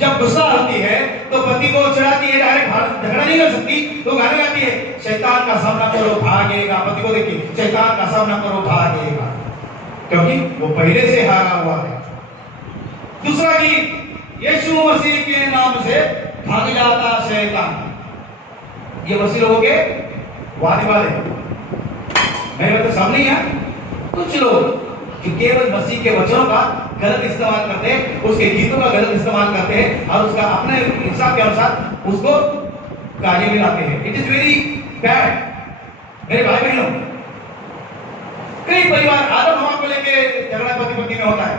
जब गुस्सा होती है तो पति को चिढ़ाती है, डायरेक्ट झगड़ा नहीं कर सकती, तो गाने गाती है, शैतान का सामना करो भागेगा। पति को देखिए, शैतान का सामना करो भागेगा, क्योंकि वो पहले से हारा हुआ है। दूसरा गीत, यीशु मसीह के नाम से भाग जाता शैतान। ये मसीह लोगों के वादे वाले, मेरे मतलब सब नहीं है, कुछ लोग जो केवल मसीह के वचनों का गलत इस्तेमाल करते हैं, उसके गीतों का गलत इस्तेमाल करते हैं और उसका अपने हिसाब के अनुसार उसको कार्य में लाते हैं। It is very bad. मेरे भाई बहनों, कई परिवार आदम हवा को लेके झगड़ा पति पत्नी में होता है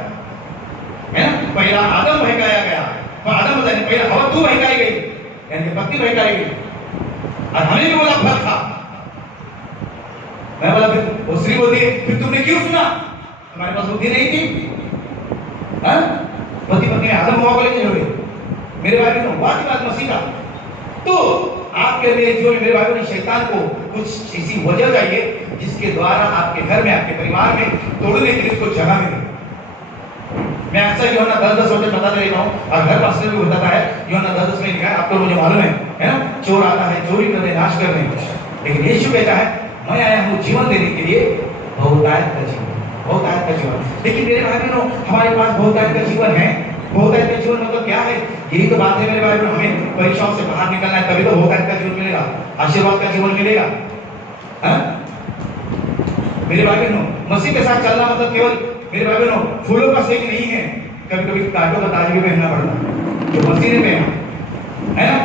ना। पहला आदम बहकाया गया, आदम बताइए पहला हवा तू बहकाई गई, यानी पत्नी बहकाई गई, और हमें भी बोला फल खा। मैं बोला, फिर वो स्त्री बोलती है, फिर तुमने क्यों सुना? तुम्हारे पास बुद्धि नहीं थी? पति पत्नी ने आदम हवा को लेके झगड़े। मेरे भाई बहनों, बात मसीह का। तो आपके लिए जो मेरे भाई बहनों, शैतान को कुछ ऐसी वजह चाहिए जिसके द्वारा आपके घर में, आपके परिवार में तोड़ने के लिए उसको जगह मिले। मैं अक्सर यूहन्ना 10:10 वचन बताते रहता हूँ और घर पास में भी बताता है। यूहन्ना 10:10 में लिखा है, आपको मुझे मालूम है ना, चोर आता है चोरी करने, नाश करने, लेकिन यीशु कहता है मैं आया हूँ जीवन देने के लिए, बहुतायत का जीवन, बहुतायत का जीवन। लेकिन मेरे भाई बहनों, हमारे पास बहुतायत का जीवन है। बहुतायत का जीवन मतलब क्या है? यही तो बात है मेरे भाई बहनों, हमें परीक्षाओं से बाहर निकलना है, तभी तो बहुतायत का जीवन मिलेगा, आशीर्वाद का जीवन मिलेगा। मेरे भाई बहनों, मसीह के साथ चलना मतलब केवल मेरे भाई बहनों फूलों का सेक नहीं है, कभी कभी कांटों का ताज भी पहनना पड़ता है, जो मसीह ने पहना है ना।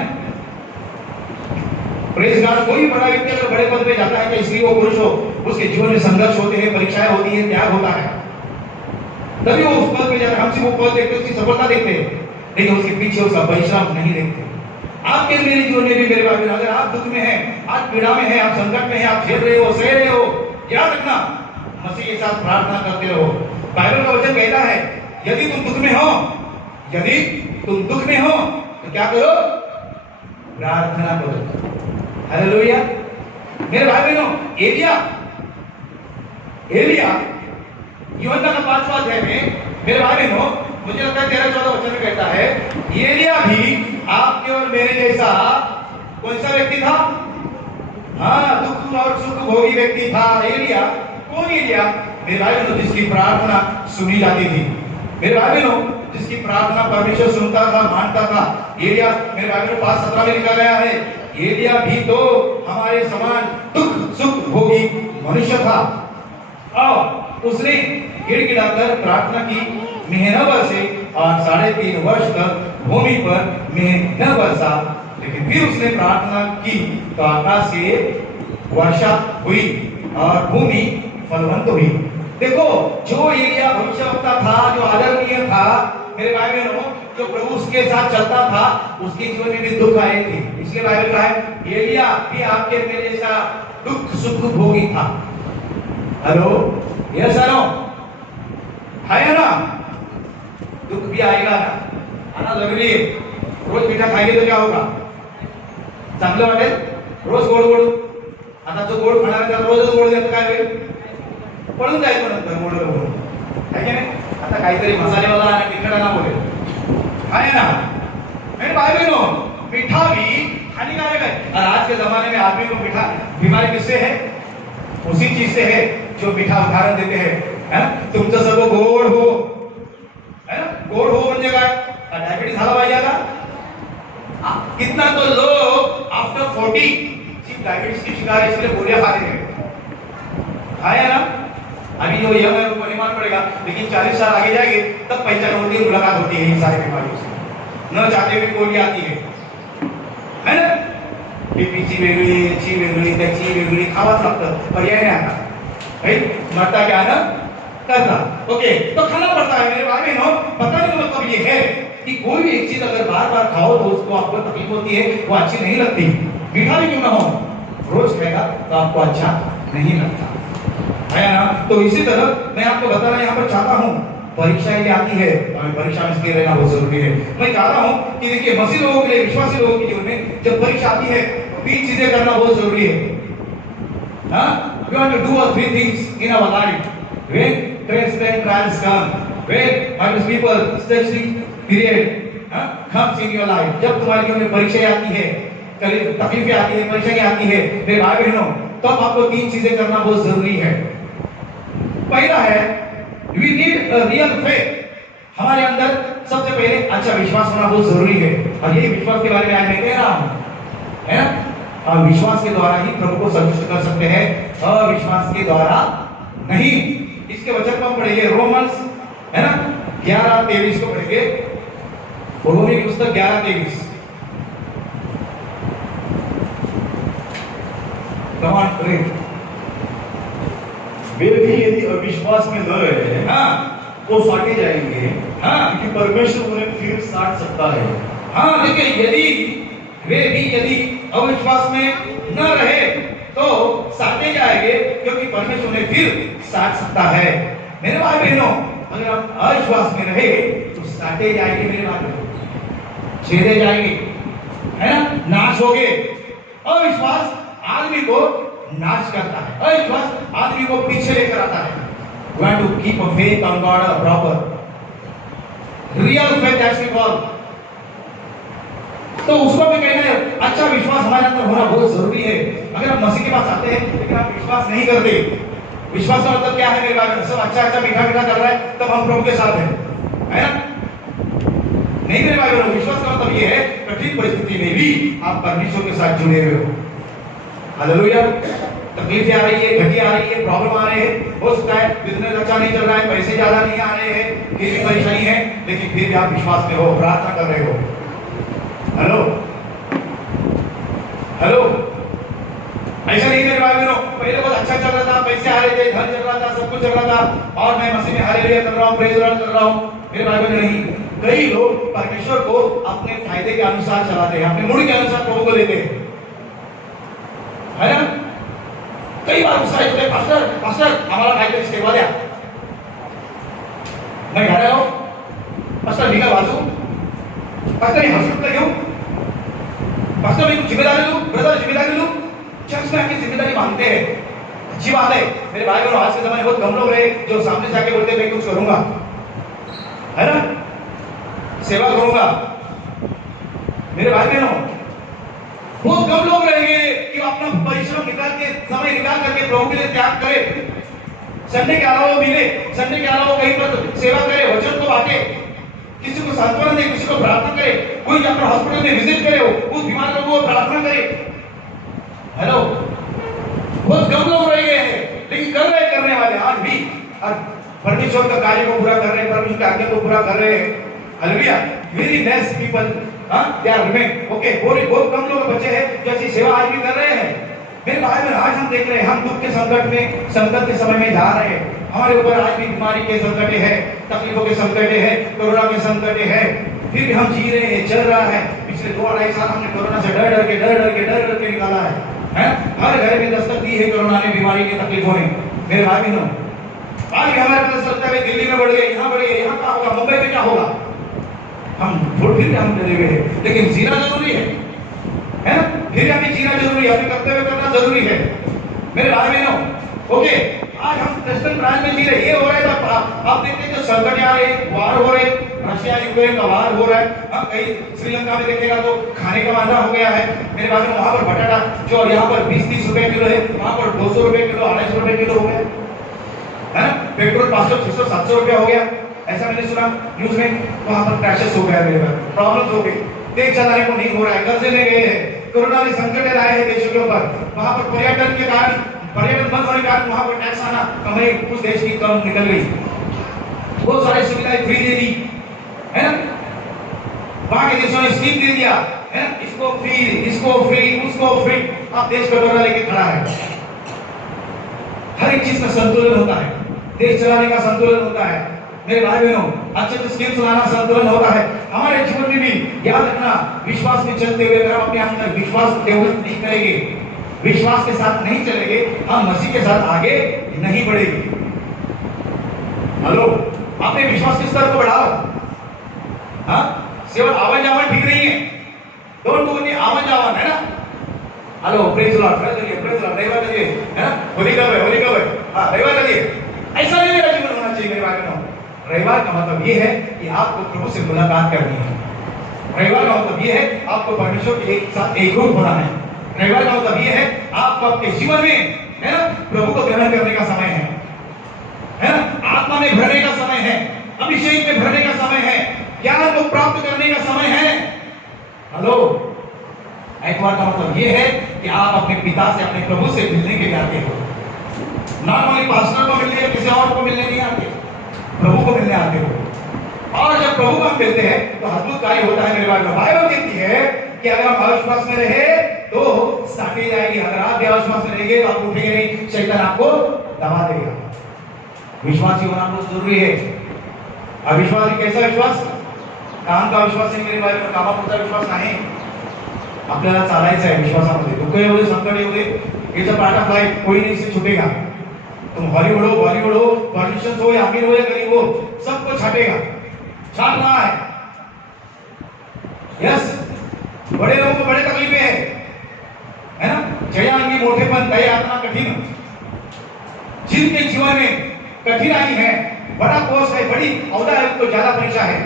Praise God. कोई बड़ा व्यक्ति अगर बड़े पद पे जाता है, चाहे स्त्री हो पुरुष हो, उसके जीवन में संघर्ष होते हैं, परीक्षाएं होती हैं, त्याग होता है, तभी वो उस पद पे जाता है। हम सिर्फ वो पद देखते, उसकी सफलता देखते हैं, लेकिन उसके पीछे उसका परिश्रम नहीं देखते। आपके मेरे जीवन में भी मेरे भाई बहन, अगर आप दुख में हैं, आप पीड़ा में हैं, आप संकट में हैं, आप झेल रहे हो, सह रहे हो, याद रखना मसीह के साथ प्रार्थना करते रहो। बाइबल का वचन कहता है, यदि तुम दुख में हो, यदि तुम दुख में हो तो क्या करो? प्रार्थना करो। हालेलुया। मेरे भाई बहनों, एलिया यूहन्ना का 5वां अध्याय में मेरे भाई बहनों, मुझे लगता है 13-14 वचन में कहता है, एलिया भी आपके और मेरे जैसा कौन सा व्यक्ति था? हाँ, दुख और सुख भोगी व्यक्ति था एलिया। कौन एलिया? मेरे भाई बहनों, जिसकी प्रार्थना सुनी जाती थी। मेरे भाई बहनों, जिसकी प्रार्थना परमेश्वर सुनता था, मानता था। एलिया, मेरे भाई बहनों 5:17 में लिखा गया है, एलिया भी तो हमारे समान दुख सुख भोगी मनुष्य था, और उसने गिड़गिड़ाकर प्रार्थना की, मेंह न बरसे, और 3.5 वर्ष तक भूमि पर मेंह न बरसा। लेकिन फिर उसने प्रार्थना की तो आकाश से वर्षा हुई और भूमि फलवंत हुई। देखो, जो एलिया भविष्यवक्ता था, जो आदरणीय था, मेरे भाई बहनों, जो प्रभु उसके साथ चलता था, उसके जीवन में भी दुख आए थे। इसलिए बाइबल कहा है, एलिया भी आपके मेरे जैसा दुख सुख भोगी था। हेलो, यस हेलो, है ना? दुख भी आएगा ना, आना जरूरी है। रोज मीठा खाएंगे तो क्या होगा? चांगलं वाटेल? रोज गोड गोड, आता जो गोड खाणार त्याला रोजच गोड देत काय होईल? पळून जायचं नंतर गोड गोड, है की नाही? आता काहीतरी मसालेवाला आणि तिखटाला बोलेल, है ना? मेरे भाई बहनों, मीठा भी हानिकारक है। और आज के जमाने में आदमी को मीठा बीमारी किससे है? उसी चीज से है जो मीठा उदाहरण देते हैं, है ना? तुमचं सर्व गोड हो, है ना? गोड हो म्हणजे काय? डायबिटीज झाला पाहिजे आता? कितना तो लोग आफ्टर 40 सिर्फ डायबिटीज की शिकार है, इसलिए गोलियां खा रहे हैं, है ना? अभी जो यंग है उनको नहीं मालूम पड़ेगा, लेकिन 40 साल आगे जाएंगे तब पहचान होती है, मुलाकात होती है इन सारी बीमारियों से। न चाहते हुए गोली आती है ना? बीपीची वेगळी, याची वेगळी, त्याची वेगळी, खावाच लागतं, पर्याय नाही आता भाई, मरता क्या ना करता। ओके, तो खाना पड़ता है मेरे भाई बहनों। पता नहीं मतलब ये है कि कोई भी एक चीज अगर बार बार खाओ तो उसको आपको तकलीफ होती है, वो अच्छी नहीं लगती। मीठा भी क्यों ना हो, रोज खाएगा तो आपको अच्छा नहीं लगता, है ना? तो इसी तरह मैं आपको बताना यहाँ पर चाहता हूँ, परीक्षाएं आती है, हमें परीक्षा में स्थिर रहना बहुत जरूरी है। मैं चाहता हूँ कि देखिए, मसीह लोगों के लिए, विश्वासी लोगों के जीवन में जब परीक्षा आती है तो 3 चीजें करना बहुत जरूरी है। We want to do 3 things in our life when tests and trials come, when Bible people testing period comes in your life। जब तुम्हारे जीवन में परीक्षाएं आती है, तकलीफें आती है, परीक्षाएं आती है, मेरे भाई बहनों, तब आपको 3 चीजें करना बहुत जरूरी है। पहला है, we need a real faith। हमारे अंदर सबसे पहले अच्छा विश्वास होना बहुत जरूरी है, और यही विश्वास के बारे में आज मैं कह रहा हूं, है ना? और विश्वास के द्वारा ही प्रभु को संतुष्ट कर सकते हैं, अविश्वास के द्वारा नहीं। इसके वचन को हम पढ़ेंगे रोमन्स, है ना, 11:23 को पढ़ेंगे। रोमी की पुस्तक 11:23। कमांड करें। वे भी यदि अविश्वास में न रहे हाँ तो साटे जाएंगे, हाँ क्योंकि परमेश्वर उन्हें फिर साट सकता है। हाँ, देखिए, यदि अविश्वास में न रहे तो साटे जाएंगे, क्योंकि परमेश्वर उन्हें फिर साट सकता है। मेरे भाई बहनों, अगर आप अविश्वास में रहे तो साटे जाएंगे, मेरे भाई बहनों, छेदे जाएंगे, है ना, नाश होगे। अविश्वास आदमी को नाश करता है, अविश्वास आदमी को पीछे लेकर आता है। We want to keep a faith on God, a proper real faith as we call। तो उसको भी कहना है, अच्छा विश्वास हमारे अंदर होना बहुत जरूरी है। अगर आप मसीह के पास आते हैं लेकिन आप विश्वास नहीं करते, विश्वास का मतलब क्या है मेरे बारे में, सब अच्छा मीठा मीठा चल रहा है, तब हम प्रभु के साथ हैं, है ना? नहीं मेरे भाई, विश्वास का मतलब ये है कठिन परिस्थिति में भी आप परमेश्वर के साथ जुड़े हुए हो। हालेलुया। तकलीफें आ रही है, घटी आ रही है, प्रॉब्लम आ रहे हैं, हो सकता है बिजनेस अच्छा नहीं चल रहा है, पैसे ज्यादा नहीं आ रहे हैं, फिर भी परेशानी है, लेकिन फिर भी आप विश्वास में हो, प्रार्थना कर रहे हो। हेलो हेलो, ऐसा नहीं मेरे भाई बहनों, पहले बहुत अच्छा चल रहा था, पैसे आ रहे थे, घर चल रहा था, सब कुछ चल रहा था, और मैं मसीह में हालेलुया कर रहा हूँ, प्रेज लॉर्ड कर रहा हूँ। मेरे भाई बहनों, नहीं, कई लोग परमेश्वर को अपने फायदे के अनुसार चलाते हैं, अपने मूड के अनुसार प्रभु को लेते हैं, है ना? कई बार उत्साहित होते, पास्टर हमारा काहीतरी सेवा द्या, मैं घरी आलो, पास्टर मी काय वाचू, पास्टर मी हॉस्पिटल घेऊ, पास्टर मैं जिम्मेदारी लूं, ब्रदर जिम्मेदारी लूं। चर्च में आके जिम्मेदारी मांगते हैं, अच्छी बात है मेरे भाई बहनों। आज के जमाने में बहुत कम लोग रहे जो सामने जाके बोलते हैं मैं कुछ करूंगा, है ना, सेवा करूंगा। मेरे भाई बहनों, बहुत कम लोग रहेंगे कि अपना परिश्रम निकाल के, समय निकाल करके प्रभु के लिए त्याग करे, संडे के अलावा मिले, संडे के अलावा कहीं पर सेवा करे, वचन को बांटे, किसी को सांत्वना दे, किसी को प्रार्थना करे, कोई अपना हॉस्पिटल में विजिट करे, उस बीमार लोगों को प्रार्थना करे। हेलो, बहुत कम लोग रह गए हैं, लेकिन करने वाले आज भी, और परमेश्वर का कार्य को पूरा कर रहे हैं, परमेश्वर की आज्ञा को पूरा कर रहे हैं। Hallelujah. Very less people they are remain, okay, बहुत कम लोग बचे हैं जो ऐसी सेवा आज भी कर रहे हैं। मेरे भाई बहन, आज हम देख रहे हैं, हम दुख के संकट के समय में जा रहे हैं, हमारे ऊपर आज भी बीमारी के संकट है, तकलीफों के संकट है, कोरोना के संकट है, फिर भी हम जी रहे हैं, चल रहा है। पिछले 2-2.5 साल हमने कोरोना से डर डर के निकाला है? हर घर में दस्तक दी है कोरोना ने, बीमारी की तकलीफों ने। मेरे भाई बहनों, आज भी हमारे पास लगता है दिल्ली में बढ़ गई, यहाँ बढ़ गई, यहाँ क्या होगा, मुंबई में क्या होगा, हम फिर भी हम डरे हुए हैं, लेकिन जीना जरूरी है ना? फिर अभी जीना जरूरी है, अभी कर्तव्य करना जरूरी है मेरे भाई बहनों। ओके, आज हम क्रिश्चियन ब्रांच में जी रहे, ये हो रहा है, आप देखते हैं जो संकट आ रहे, वार हो रहे, रशिया यूक्रेन का वार हो रहा है, कहीं श्रीलंका में देखिएगा तो खाने का वादा हो गया है मेरे भाई बहनों। वहां पर बटाटा जो यहाँ पर 20-30 रुपए किलो है, वहां पर 200 रुपए किलो, 250 रुपए किलो हो गया, है ना? पेट्रोल 500, 600, 700 रुपया हो गया, ऐसा मैंने सुना न्यूज में। वहां पर क्रैशेस हो गया मेरे भाई, प्रॉब्लम्स हो गई, देश चलाने को नहीं हो रहा है, कर्जे ले गए हैं, कोरोना ने संकट लाए हैं देशों के ऊपर। वहां पर पर्यटन के कारण, पर्यटन बंद होने के कारण वहां पर टैक्स आना, कमाई उस देश की कम निकल गई, बहुत सारी सुविधाएं फ्री दे दी, है ना? वहां के देशों ने स्कीम दे दिया, है ना, इसको फ्री, उसको फ्री। आप देश का डोरा लेके खड़ा है, हर एक चीज का संतुलन होता है, देश चलाने का संतुलन होता है मेरे भाई बहनों, अच्छे स्कीम चलाना संतुलन होता है। हमारे जीवन में भी याद रखना, विश्वास में चलते हुए अगर हम अपने अंदर विश्वास डेवलप नहीं करेंगे, विश्वास के साथ नहीं चलेंगे, हम मसीह के साथ आगे नहीं बढ़ेंगे। हेलो, अपने विश्वास के स्तर को बढ़ाओ। हाँ, केवल आवन जावन ठीक नहीं है, डोंट डू एनी आवन जावन, है ना? हेलो, प्रेज लॉर्ड, रविवार करिए, है ना? होली कब है? हाँ, रविवार करिए। ऐसा नहीं मेरा जीवन होना चाहिए मेरे भाई बहनों। रविवार का मतलब ये है कि आपको प्रभु से मुलाकात करनी है। रविवार का मतलब ये है आपको परमेश्वर के साथ एकरूप होना है। रविवार का मतलब ये है आपको आपके जीवन में, है ना, प्रभु को ग्रहण करने का समय है ना? आत्मा में भरने का समय है, अभिषेक में भरने का समय है, ज्ञान को प्राप्त करने का समय है। हेलो, एतवार का मतलब ये है कि आप अपने पिता से, अपने प्रभु से मिलने के लिए आते हो। नॉट ओनली पास्टर को मिलने या किसी और को मिलने नहीं आते, प्रभु को मिलने आते हो। और जब प्रभु को हम मिलते हैं तो अद्भुत कार्य होता है मेरे बारे में। बाइबल कहती है कि अगर हम अविश्वास में रहे तो साटी जाएगी, अगर आप भी अविश्वास में रहेंगे तो आप उठेंगे नहीं, शैतान आपको दबा देगा। विश्वासी होना बहुत जरूरी है। अविश्वासी कैसा विश्वास? काम का विश्वास नाही मेरे बारे में, कामापुरता विश्वास नाही। आपल्याला चालायचं आहे विश्वासामध्ये। दुःख येऊ दे, संकट येऊ दे, it's a part of life, कोई नहीं इससे छूटेगा। तुम हॉलीवुड हो, बॉलीवुड हो, पॉलिटिशियंस हो या अमीर हो या गरीब हो, सबको छाटेगा, छाटना है। यस, बड़े लोगों को बड़े तकलीफें है ना, जयांगी मोठेपन दया आत्मा कठिन, जिनके जीवन में कठिनाई है, बड़ा कोर्स है, बड़ी औदा है, तो ज्यादा परीक्षा है।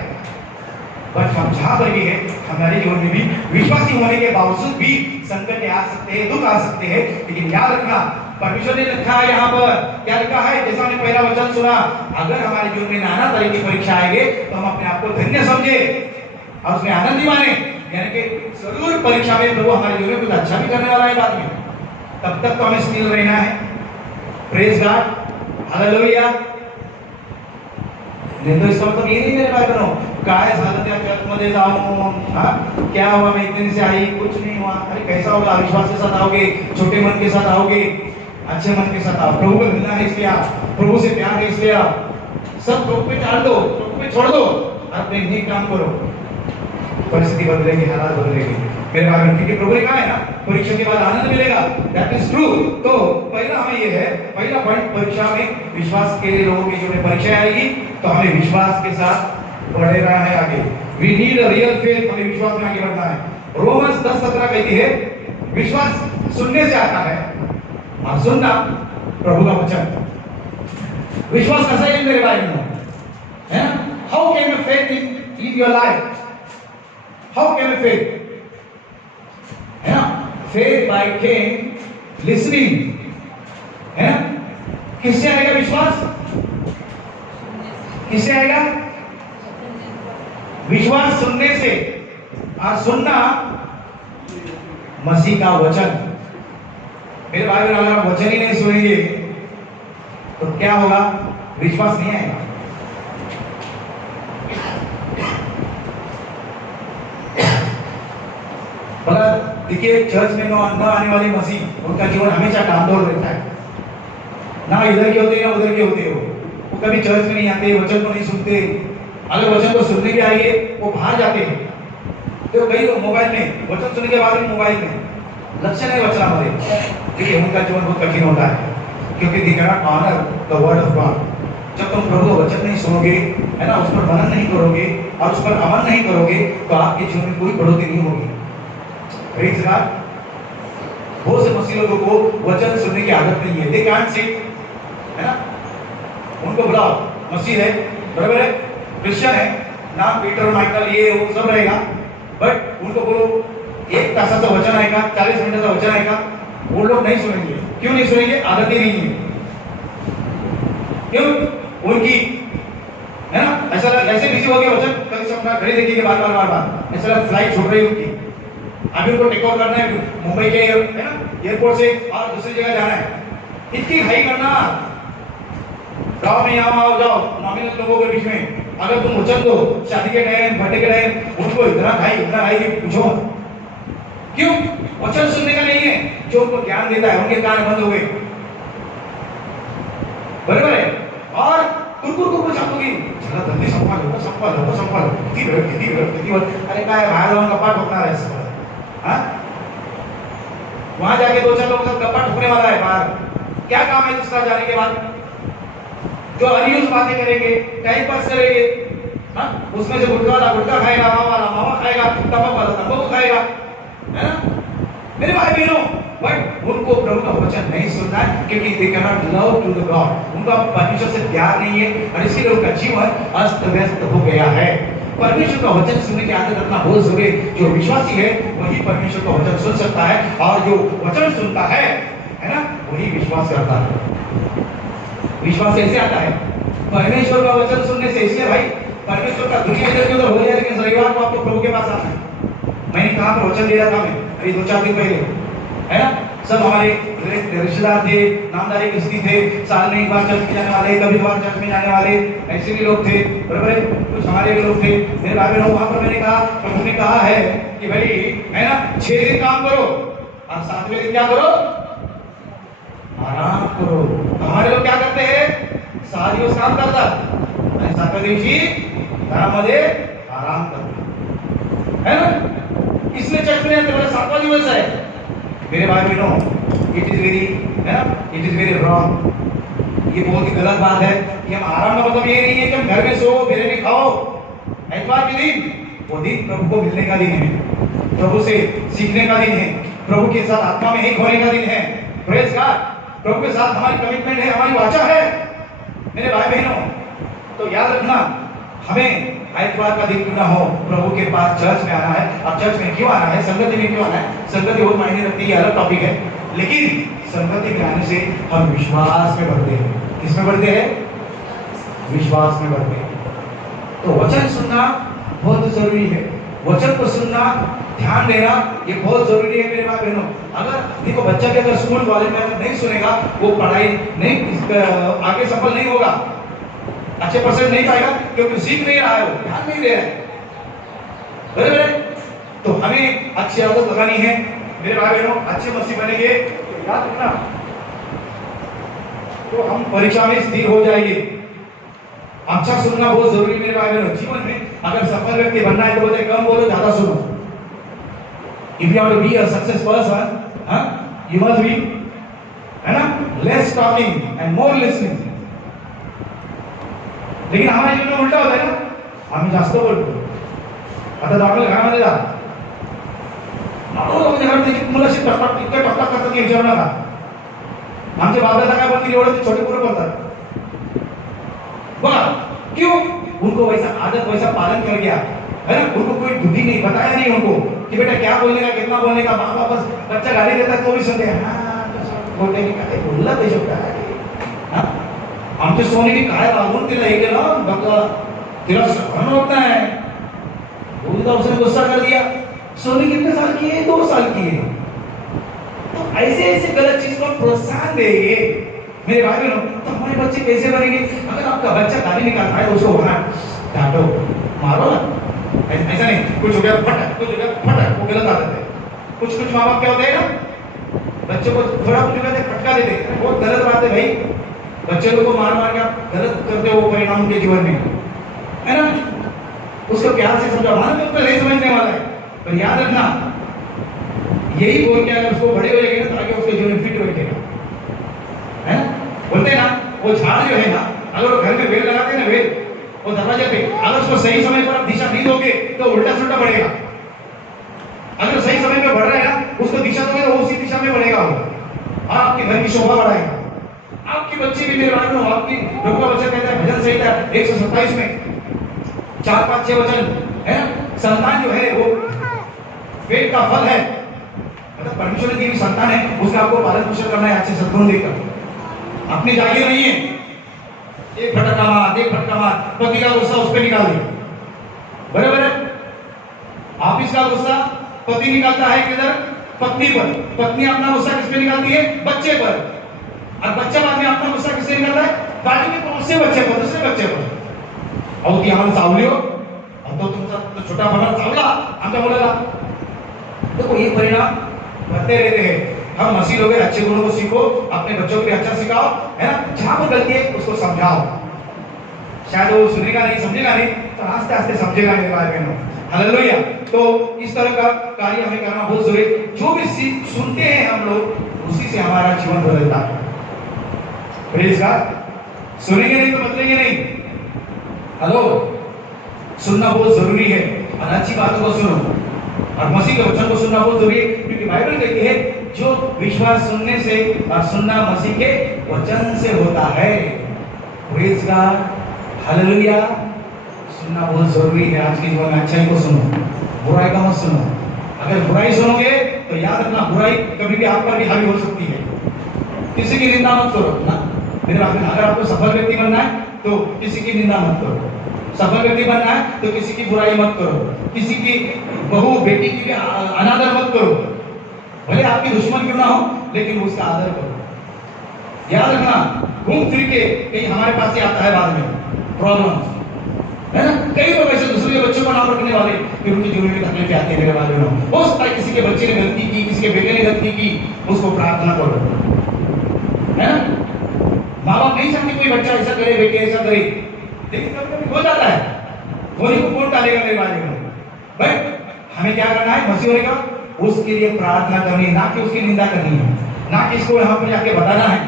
पर हम जहां पर भी है, हमारे जीवन में भी विश्वासी होने के बावजूद भी संकट आ सकते हैं, दुख आ सकते हैं, लेकिन याद रखना परमेश्वर ने लिखा है यहाँ पर, क्या लिखा है? जैसा हमने पहला वचन सुना, अगर हमारे जीवन में नाना तरह की परीक्षा आएंगे तो हम अपने आप को धन्य समझे और उसमें आनंद भी माने, यानी कि जरूर परीक्षा में प्रभु हमारे जीवन में कुछ अच्छा भी करने वाला है बाद में। तब तक तो हमें स्थिर रहना है। Praise God, hallelujah. नहीं तो इसका मतलब ये नहीं मेरे भाई बहनों, काय झालं त्या चर्चमध्ये जाऊन, हाँ क्या हुआ, मैं इतने दिन से आई, कुछ नहीं हुआ। अरे कैसा होगा? अविश्वास के साथ आओगे, छोटे मन के साथ आओगे, अच्छे मन के साथ आओ। प्रभु को मिलना है इसलिए आओ, प्रभु से प्यार है इसलिए आओ। सब प्रभु पे डाल दो, प्रभु पे छोड़ दो, अपने नेक काम करो, परिस्थिति बदलेगी, हालात बदलेगी मेरे भाई बहन। क्योंकि प्रभु ने कहा है ना, परीक्षा के बाद आनंद मिलेगा, दैट इज ट्रू। तो पहला हमें ये है, पहला पॉइंट, परीक्षा में विश्वास के लोगों की जो परीक्षा आएगी तो हमें विश्वास के साथ बढ़ेना है आगे। We need a real faith, हमें विश्वास में आगे बढ़ना है। रोमन्स 10:17 कहती है विश्वास सुनने से आता है और सुनना प्रभु का वचन। विश्वास कैसा है मेरे भाई बहनों, है ना? How can you faith in your life? How can you faith, है ना? फेथ बाय केम लिसनिंग, है ना? किससे आएगा विश्वास? किससे आएगा विश्वास? सुनने से, और सुनना मसीह का वचन। मेरे भाई बहन, अगर आप वचन ही नहीं सुनेंगे तो क्या होगा? विश्वास नहीं आएगा। बोला देखिए, चर्च में न आने वाले मसीह, उनका जीवन हमेशा डांडोल रहता है, ना इधर के होते ना उधर के होते हो। वो कभी चर्च में नहीं आते, वचन को नहीं सुनते। अगर वचन को सुनने के आइए वो बाहर जाते हैं, तो कई लोग मोबाइल में, वचन सुनने के बाद भी मोबाइल में, लक्ष्य नहीं वचन हमारे। देखिए उनका जीवन बहुत कठिन होता है, क्योंकि they can not honour the word of God. जब तुम प्रभु का वचन नहीं सुनोगे, है ना, उस पर मनन नहीं करोगे और उस पर अमल नहीं करोगे तो आपके जीवन में कोई बढ़ोतरी नहीं होगी। Praise God. बहुत से मसीह लोगों को वचन सुनने की आदत नहीं है, दे कांट सिट, है ना? उनको बुलाओ, मसीह है, बराबर है, क्रिश्चियन है, नाम पीटर माइकल ये वो सब रहेगा, बट उनको बोलो 1 तासाचा वचन आएगा, 40 मिनटाचा वचन आएगा, वो लोग नहीं सुनेंगे। क्यों नहीं सुनेंगे? आदत ही नहीं है। क्यों? उनकी, है ना, ऐसे बिजी हो गए वचन, कल से अपना घड़ी देखिए बार बार ऐसा फ्लाइट छूट रही उनकी, अभी उनको टेक ओवर करना है मुंबई के, है ना, एयरपोर्ट से और दूसरी जगह जाना है। इतनी हाई करना, गाँव में यहाँ आओ जाओ नॉमिनल लोगों के बीच में, अगर तुम वचन दो शादी के टाइम, बर्थडे के टाइम, उनको इतना भाई कि पूछो। क्यों? वचन सुनने का नहीं है, जो उनको ज्ञान देता है उनके कान बंद हो गए, बराबर है। और कुरकुर चालूगी, चला धंदे संभालो, किती वेळ, अरे काय बाहेर जाऊन गप्पा ठोकणार आहे सगळं, हाँ? वहां जाके 2-4 लोगों के साथ गप्पा ठोकने वाला है बाहर, क्या काम है दूसरा जाने के बाद? जो अनयूज बातें करेंगे, टाइम पास करेंगे, हाँ? उसमें से गुटखा वाला गुटखा खाएगा, मावा खाएगा, तंबाकू वाला तंबाकू खाएगा, है ना मेरे भाई बहनों? बट उनको प्रभु का वचन नहीं सुनना है, क्योंकि they can not love to the God, उनका परमेश्वर से प्यार नहीं है और इसलिए उनका जीवन अस्त व्यस्त हो गया है। परमेश्वर का वचन सुनने की आदत रखना बहुत जरूरी है। जो विश्वासी है वही परमेश्वर का वचन सुन सकता है, और जो वचन सुनता है ना, वही विश्वास करता है। विश्वास कैसे आता है? परमेश्वर का वचन सुनने से। इसलिए भाई, परमेश्वर का दुनिया के अंदर हो जाए, लेकिन रविवार को आपको प्रभु के पास आना है। मैंने कहा पर वचन दे रहा था, मैं अभी 2-4 दिन पहले, है ना, सब हमारे रिश्तेदार थे, नामदारी किस्ती थे, साल में एक बार चर्च में जाने वाले, कभी कभार चर्च में जाने वाले, ऐसे भी लोग थे, बराबर है। कुछ हमारे भी लोग थे। मेरे भाई बहनों, वहां पर मैंने कहा, प्रभु ने कहा है कि भाई है ना, 6 दिन काम करो और 7वें दिन क्या करो, आराम करो। हमारे लोग क्या करते हैं, 7 दिवस काम करतात आणि 7व्या दिवशी घरामध्ये आराम करतात, है ना। इसलिए चर्च में आते बोले 7वां दिवस है। मेरे भाई बहनों, इट इज वेरी, है ना, इट इज वेरी रॉन्ग। ये बहुत ही गलत बात है कि हम आराम का मतलब ये नहीं है कि हम घर में सो, बिरयानी खाओ। इतवार के दिन वो दिन प्रभु को मिलने का दिन है, प्रभु से सीखने का दिन है, प्रभु के साथ आत्मा में एक होने का दिन है। Praise God. प्रभु के साथ हमारी कमिटमेंट है, हमारी वाचा है। मेरे भाई बहनों, तो याद रखना, हमें आइतवार का दिन क्यों ना हो, प्रभु के पास चर्च में आना है। अब चर्च में क्यों आना है, संगति में क्यों आना है, संगति बहुत मायने रखती है, अलग टॉपिक है। लेकिन संगति में आने से हम विश्वास में बढ़ते हैं। किसमें बढ़ते हैं, विश्वास में बढ़ते हैं। तो वचन सुनना बहुत जरूरी है, वचन को सुनना, ध्यान देना, ये बहुत जरूरी है मेरे भाई बहनों। अगर देखो, बच्चा भी अगर स्कूल वाले में अगर नहीं सुनेगा, वो पढ़ाई नहीं, आगे सफल नहीं होगा, अच्छे परसेंट नहीं पाएगा, क्योंकि सीख नहीं रहा है, वो ध्यान नहीं दे रहा है, बराबर है। तो हमें अच्छी आदत लगानी है मेरे भाई बहनों। अच्छे मसीह बनेंगे तो याद रखना, तो हम परीक्षा में स्थिर हो जाएंगे। अच्छा सुनना बहुत जरूरी है मेरे भाई बहनों। जीवन में अगर सफल व्यक्ति बनना है तो बोलते कम बोलो, ज्यादा सुनो। If you want to be a success person, you must be, है ना, less talking and more listening. लेकिन हमारे जीवन में उल्टा होता है ना, आम्ही जास्त बोलतो। आता आपल्या घरामध्ये जा, म्हणजे घरात मुलाशी टकटक इतकं टकटक करतात की विचारू नका। आमचे बाबा काय बोलतील एवढं छोटे पोरं बोलतात बघा, क्यों, उनको वैसा आदत, वैसा पालन कर गया, है ना। उनको कोई बुद्धि नहीं, बताया नहीं उनको कि बेटा क्या बोलने का, कितना बोलने का। माँ बाप बच्चा गाली देता है तो भी सुनते हैं, बोलते नहीं, काय बोलला ते शब्द आहे। आमच्या सोनीने काय वागून तिला हे केलं बघा, तिला सहन होत नाही, बोलता उसने गुस्सा कर दिया। सोनी कितने साल की है, 2 साल की है। तो ऐसे ऐसे गलत चीज को प्रोत्साहन देंगे मेरे भाई बहनों, तो हमारे बच्चे कैसे बनेंगे। अगर आपका बच्चा गाली निकालता है तो उसको वहां डांटो, मारो ना, ऐसा नहीं कुछ हो गया फटक, कुछ हो गया फटक, वो गलत आदत है। कुछ माँ बाप क्या होते हैं ना, बच्चों को थोड़ा कुछ कहते फटका देते हैं, बहुत गलत बात है भाई। बच्चे लोग को मार मार के आप गलत करते हो परिणाम उनके जीवन में, है ना। उसको प्यार से समझाओ, मानो तो नहीं समझने वाला है, पर याद रखना, यही बोल के अगर उसको बड़े हो जाएंगे ना तो आगे उसके जीवन फिट बैठेगा, है ना। बोलते हैं ना, वो झाड़ जो है ना, अगर वो घर में वेल लगाते हैं ना, वेल वो दरवाजे पे, अगर उसको सही समय पर आप दिशा नहीं दोगे तो उल्टा सुल्टा बढ़ेगा। अगर सही समय पे बढ़ रहा है ना, उसको दिशा दोगे तो उसी दिशा में बढ़ेगा वो, और आपके घर की शोभा बढ़ाएगा। आपके बच्चे भी मेरे भाई बहनों, आपकी प्रभु का वचन कहता है भजन संहिता 127 में 4, 5, 6 वचन है, संतान जो है वो पेट का फल है, मतलब परमेश्वर ने दी हुई संतान है, उसका आपको पालन पोषण करना है अच्छे सद्गुण देकर। अपनी जागीर नहीं है, एक फटका मार, पति का गुस्सा उस पर निकाल दिया, बराबर है। ऑफिस का गुस्सा पति निकालता है किधर, पत्नी पर, पत्नी अपना गुस्सा किस पे निकालती है, बच्चे पर, और बच्चा बाद में अपना गुस्सा किससे निकालता है, बाकी के दूसरे बच्चे पर, दूसरे बच्चे पर। अहो ती आम्हाला चावली हो, अब तो तुमचा तो छोटा भागा चावला आमच्या मुलाला। देखो ये परिणाम बढ़ते रहते हैं। हम मसीह लोग अच्छे गुणों को सीखो, अपने बच्चों को भी अच्छा सिखाओ, है ना। जहां पर गलती है उसको समझाओ, शायद वो सुनेगा नहीं, समझेगा नहीं, तो आस्ते आस्ते समझेगा मेरे भाई बहनों। हालेलुया। तो इस तरह का कार्य हमें करना बहुत जरूरी है। जो भी सुनते हैं हम लोग, उसी से हमारा जीवन बदलता है। Praise God. सुनेंगे नहीं तो बदलेंगे नहीं। हेलो, सुनना बहुत जरूरी है, और अच्छी बातों को सुनो, और मसीह के वचन को सुनना बहुत जरूरी है, क्योंकि बाइबल कहती है जो विश्वास सुनने से और सुनना मसीह के वचन से होता है। Praise God, hallelujah. सुनना बहुत जरूरी है आज के जीवन में। अच्छाई को सुनो, बुराई का मत सुनो। अगर बुराई सुनोगे तो याद रखना, बुराई कभी भी आप पर भी हावी हो सकती है। किसी की निंदा मत करो ना मेरे भाई। अगर आपको सफल व्यक्ति बनना है तो किसी की निंदा मत करो, सफल व्यक्ति बनना है तो किसी की बुराई मत करो, किसी की बहू बेटी की भी अनादर मत करो, भले आपकी दुश्मन क्यों ना हो, लेकिन उसका आदर करो। याद रखना, घूम फिर के कहीं हमारे पास ही आता है बाद में प्रॉब्लम, है ना। कई लोग ऐसे दूसरे के बच्चों का नाम रखने वाले, फिर उनकी जीवन में तकलीफें आती है। मेरे बारे में हो सकता है किसी के बच्चे ने गलती की, किसी के बेटे ने गलती की, उसको प्रार्थना करो, है ना। माँ बाप नहीं चाहते कोई बच्चा ऐसा करे, बेटे ऐसा करे, लेकिन कभी कभी हो जाता है। होली को कौन टालेगा मेरे बारे में भाई। हमें क्या करना है, मसीह होने का उसके लिए प्रार्थना करनी है, ना कि उसकी निंदा करनी है, ना कि इसको यहाँ पर जाके बताना है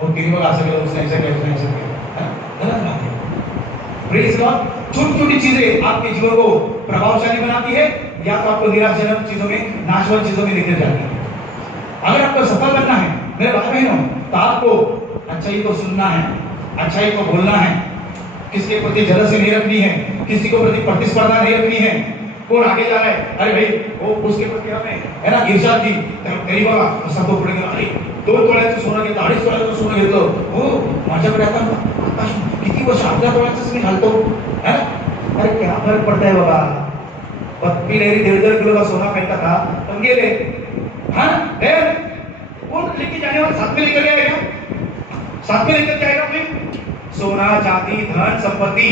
और किसी को आ सके उसने ऐसा किया, उसने ऐसा किया, गलत बात है। Praise God. छोटी छोटी चीजें आपके जीवन को प्रभावशाली बनाती है या तो आपको निराशाजनक चीजों में, नाशवान चीजों में लेकर जाती है। अगर आपको सफल बनना है मेरे भाई बहनों, तो आपको अच्छाई को सुनना है, अच्छाई को बोलना है, किसी के प्रति जलसी नहीं रखनी है, किसी को प्रति प्रतिस्पर्धा नहीं रखनी है। कौन आगे जा रहा है, अरे भाई वो उसके प्रति हमें है ना ईर्ष्या थी, तेरी बाबा सबको पड़ेगा, अरे 2 तोळ्याचं सोनं घेतलं, 2.5 तोळ्याचं सोनं घेतलं, हो माझ्याकडे आता आकाश किती वर्ष 11 तोळ्याचंच मी घालतो, है ना। अरे क्या फर्क पड़ता है बाबा, पत्नी ने 1.5 किलो का सोना पहनता था, तुम गेले, हाँ कौन लेके जाने वाला, साथ में लेकर जाएगा, साथ में लेकर जाएगा फिर सोना चांदी धन संपत्ति।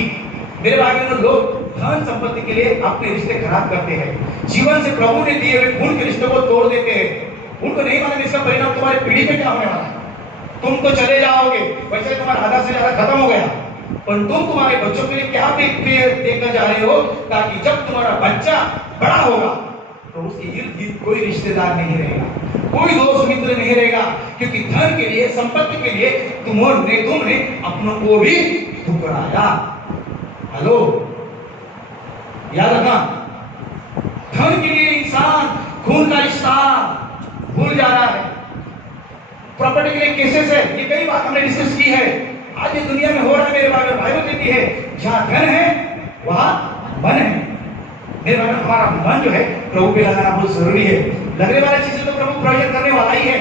मेरे भाइयों, लोग धन संपत्ति के लिए अपने रिश्ते खराब करते हैं, जीवन से प्रभु ने दिए हुए खून के रिश्ते को तोड़ देते हैं। उनको नहीं मालूम इसका परिणाम तुम्हारे पीढ़ी पे क्या होने वाला है। तुम तो चले जाओगे, वैसे तुम्हारा आधा से ज्यादा खत्म हो गया, पर तुम तुम्हारे बच्चों के लिए क्या देकर जा रहे हो, ताकि जब तुम्हारा बच्चा बड़ा होगा तो उसके इर्द गिर्द कोई रिश्तेदार नहीं रहेगा, कोई दोस्त मित्र नहीं रहेगा, क्योंकि धन के लिए, संपत्ति के लिए तुमने अपनों को भी ठुकराया। हेलो, याद रखना, धन के लिए इंसान खून का रिश्ता भूल जा रहा है। प्रॉपर्टी के लिए केसेस है, ये कई बात हमने डिस्कस की है। आज ये दुनिया में हो रहा है मेरे बाइबल कहती है, जहां धन है वहां मन है। मेरे भाई, हमारा मन जो है प्रभु पे लगाना बहुत जरूरी है। लगने वाली चीजें तो प्रभु प्रोजेक्ट करने वाला ही है।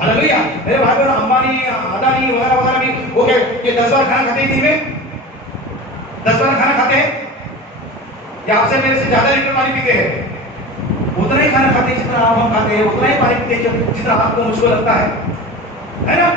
हालेलुया। मेरे भाई बहन, अंबानी अदानी वगैरह वगैरह भी वो क्या ये 10 बार खाना खाते हैं दिन में, 10 बार खाना खाते हैं या आपसे मेरे से ज्यादा लीटर पानी पीते हैं? उतना ही खाना खाते हैं जितना आप हम खाते हैं, उतना ही पानी पीते हैं जितना आपको मुझको लगता है ना।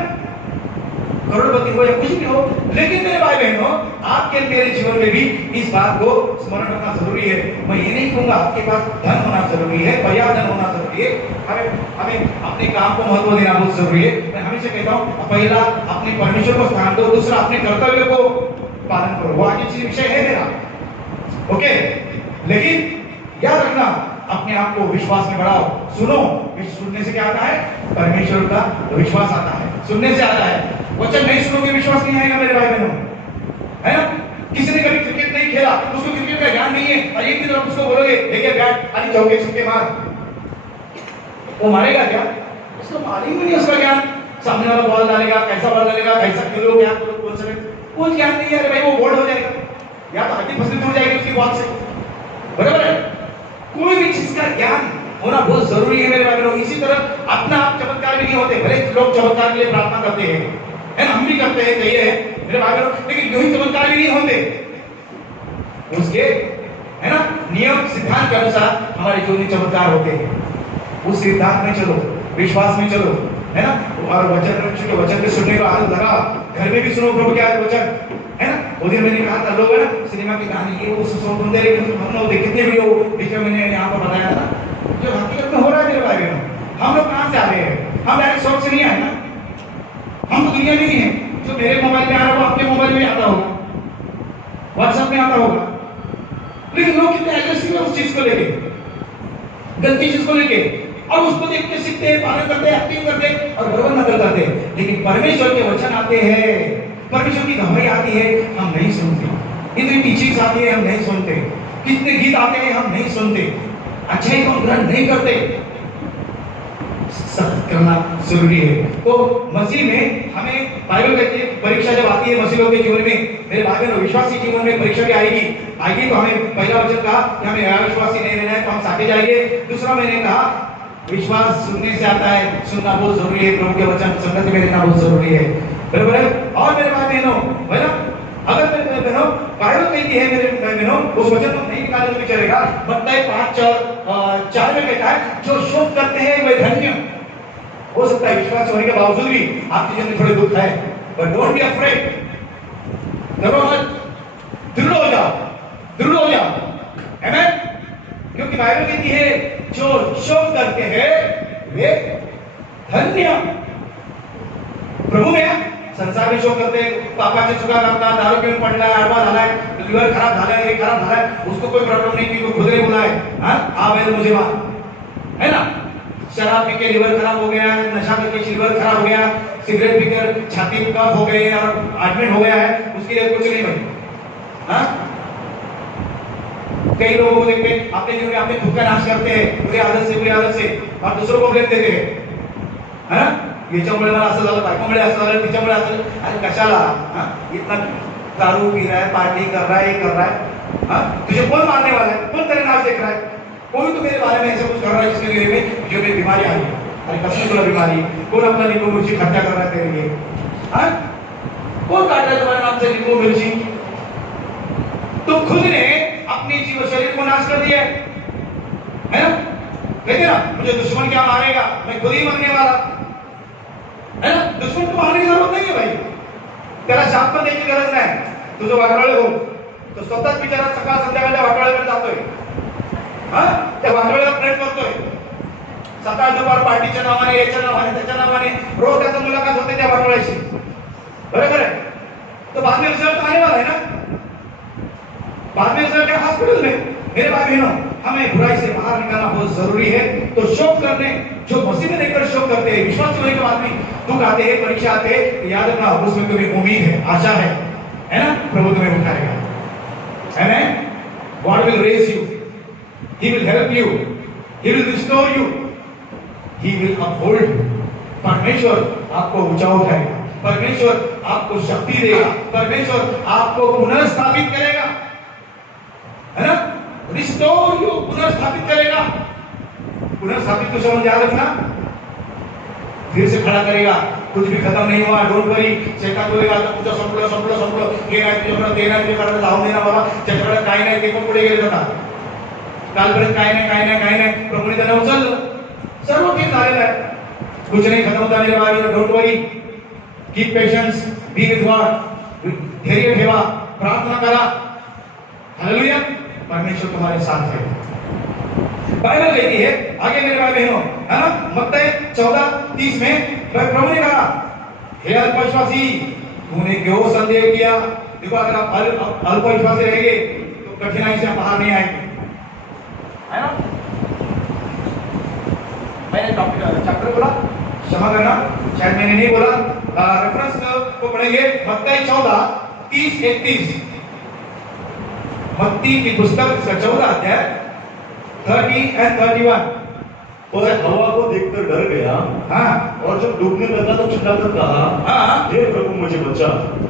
करोड़पति हो या कुछ भी हो, लेकिन मेरे भाई बहनों, आपके मेरे जीवन में भी इस बात को स्मरण रखना जरूरी है। मैं ये नहीं कहूंगा आपके पास धन होना जरूरी है, पर्याप्त धन होना जरूरी है, हमें अपने काम को महत्व देना बहुत जरूरी है। मैं हमेशा कहता हूँ, पहला अपने परमेश्वर को स्थान दो, दूसरा अपने कर्तव्य को पालन करो। वो आगे चीज विषय है मेरा, ओके। लेकिन याद रखना, अपने आप को विश्वास में बढ़ाओ। सुनो, सुनने से क्या आता है? परमेश्वर का विश्वास आता है, सुनने से आता है। वचन नहीं सुनोगे, विश्वास नहीं आएगा मेरे भाई बहनों, है ना। किसी ने कभी क्रिकेट नहीं खेला, उसको क्रिकेट का ज्ञान नहीं है, और एक दिन आप उसको बोलोगे देखिए बैट अली चौके छक्के मार, वो मारेगा क्या? उसको मालूम ही नहीं, उसका ज्ञान। सामने वाला बॉल डालेगा, कैसा बॉल डालेगा, कैसा खेलो, क्या करो, कौन सा कोई ज्ञान नहीं है। अरे भाई वो बोल्ड हो जाएगा, या तो हड्डी फसली हो जाएगी उसकी बॉल से, बराबर है। कोई भी चीज का ज्ञान होना बहुत जरूरी है मेरे भाई बहनों। इसी तरह अपना आप चमत्कार भी नहीं होते, भले लोग चमत्कार के लिए प्रार्थना करते हैं, है ना, हम भी करते हैं, कहिए मेरे भाई बहनों, लेकिन यूं ही चमत्कार भी नहीं होते। उसके है ना नियम सिद्धांत के अनुसार हमारे जीवन में चमत्कार होते हैं। उस सिद्धांत में चलो, विश्वास में चलो, है ना। और वचन के सुनने का आदत लगा, घर में भी सुनो प्रभु के वचन, है ना। वो दिन मैंने कहा था, लोग है ना सिनेमा की कहानी ये वो सुनते रहे, हम लोग देखते भी हो, बीच में मैंने यहाँ पर बताया था जो हकीकत में हो रहा है मेरे भाई बहनों। हम लोग कहाँ से आ रहे हैं? हम डायरेक्ट शौक से नहीं आए ना, हम तो दुनिया में नहीं है। जो मेरे मोबाइल में आ रहा है वो आपके मोबाइल में आता होगा, व्हाट्सएप में आता होगा, लेकिन लोग कितने एग्रेसिव है उस चीज को लेके, गलती चीज को लेके, और उसको देख के सीखते हैं, पालन करते हैं, एक्टिंग करते हैं और बराबर नकल करते हैं। लेकिन परमेश्वर के वचन आते हैं, परमेश्वर की गवाही आती है, हम नहीं सुनते। इतनी टीचिंग्स आती है, हम नहीं सुनते। कितने गीत आते हैं, हम नहीं सुनते। अच्छाई को ग्रहण नहीं करते। सत्य करना जरूरी है। तो मसीह में हमें बाइबल कहती है, परीक्षा जब आती है मसीह लोगों के जीवन में, मेरे भाई बहनों, विश्वासी जीवन में परीक्षा भी आएगी तो हमें पहला वचन कहा कि हमें अविश्वासी नहीं रहना है, तो हम साथे जाएंगे। दूसरा मैंने कहा विश्वास सुनने से आता है, सुनना बहुत जरूरी है, प्रभु के वचन संगति में रहना बहुत जरूरी है, बराबर है। और मेरे भाई बहनों, है ना, अगर मेरे बहनों बाइबल कहती है मेरे बहनों, उस वचन को नहीं निकाले तो भी चलेगा। मत्ती 5:4 4 में कहता है जो शोक करते हैं वे धन्य। हो सकता है विश्वास होने के बावजूद भी आपके जीवन में थोड़े दुख है, बट डोंट बी अफ्रेड, डरो मत, दृढ़ हो जाओ, दृढ़ हो जाओ, आमेन। क्योंकि बाइबल कहती है जो शोक करते हैं वे धन्य। प्रभु में संसार में शोक करते पापा से चुका करता, दारू पीऊन पडला, आडवा झालाय, लिव्हर खराब झालाय, हे खराब झालाय, उसको कोई प्रॉब्लम नहीं, क्योंकि खुद ने बोला है, हाँ आ बैल मुझे मार, है ना। शराब पी के लिवर खराब हो गया, नशा करके लिवर खराब हो गया, सिगरेट पीकर छाती में कफ हो गए और एडमिट हो गया है, उसके लिए कुछ नहीं भाई, हाँ। कई लोगों को देखते हैं अपने जीवन में अपने खुद का नाश करते हैं बुरी आदत से और दूसरों को ब्लेम देते हैं, है ना। याच्यामुळे मला असं झालं, बायकोमुळे असं झालं, तिच्यामुळे असं, अरे कशाला, हाँ इतना दारू पी रहा है, पार्टी कर रहा है, ये कर रहा है, हाँ तुझे कौन मारने वाला है, कौन तेरे नाश देख रहा है, कोई तो मेरे बारे में ऐसा कुछ कर रहा है जिसके लिए में जो मेरी बीमारी आ गई, अरे कसम तुला बीमारी, कौन अपना नींबू मिर्ची खर्चा कर रहा है तेरे लिए, हाँ कौन काट रहा है तुम्हारे नाम से नींबू मिर्ची। तो खुद ने अपने जीवन शरीर को नाश कर दिया है ना। कहते ना मुझे दुश्मन क्या मारेगा, मैं खुद ही मरने वाला, है ना। दुश्मन को मारने की जरूरत नहीं है भाई, त्याला शाप पण द्यायची गरज नाही। तुझं वाटोळे हो तो स्वतःच बिचारा सकाळ संध्याकाळच्या वाटोळ्याकडे जातोय, हा त्या वाटोळ्याला प्रेम करतोय, सकाळ दुपार पार्टीच्या नावाने, याच्या नावाने, त्याच्या नावाने रोज त्याचा मुलाखत होते त्या वाटोळ्याशी, बरोबर है। तो बाद में रिजल्ट आने वाला है ना, बाद में रिजल्ट है हॉस्पिटल में। मेरे भाई बहनों, हमें बुराई से बाहर निकलना बहुत जरूरी है। तो शोक करने, जो मसीह में देखकर शोक करते हैं, विश्वास होने के बाद भी दुख आते हैं, परीक्षा आते हैं, याद रखना उसमें तुम्हें उम्मीद है, आशा है ना। प्रभु तुम्हें उठाएगा, amen. God will raise you, he will help you, he will restore you, he will uphold you. परमेश्वर आपको ऊंचा उठाएगा, परमेश्वर आपको शक्ति देगा, परमेश्वर आपको पुनर्स्थापित करेगा, है ना। रिस्टोर यू, पुनर्स्थापित करेगा। पुनर्स्थापित कुछ समझ याद रखना, फिर से खड़ा करेगा। कुछ भी खत्म नहीं हुआ, डोंट वरी। शैतान बोलेगा आता तुझं संपलं, हे नाही तुझ्याकडे, ते नाही तुझ्याकडे, लावून देणार बाबा, त्याच्याकडे काय नाही, ते पण पुढे गेले जातात। कालपर्यंत काय नाही, प्रभूने त्यांना उचललं, सर्व काही झालेलं आहे, कुछ नहीं खत्म होता मेरे भाई, don't worry, keep patience, B with God, धैर्य ठेवा, प्रार्थना करा, हालेलुया। परमेश्वर तुम्हारे साथ है। बाइबल कहती है आगे मेरे भाई बहनों, है ना, मत्ती 14:30 में प्रभु ने कहा, हे अल्पविश्वासी, तूने क्यों संदेह किया। देखो अगर आप अल्पविश्वासी रहेंगे तो कठिनाई से बाहर नहीं आएंगे, है ना। मैंने टॉपिक चैप्टर बोला, क्षमा करना, शायद मैंने नहीं बोला, रेफरेंस को पढ़ेंगे मत्ती 14:30-31, मत्ती की पुस्तक 14 अध्याय 30 और 31। और हवा को देखकर डर गया, हाँ, और जब डूबने लगा तो चिल्लाकर कहा, हाँ, हे प्रभु मुझे बचा।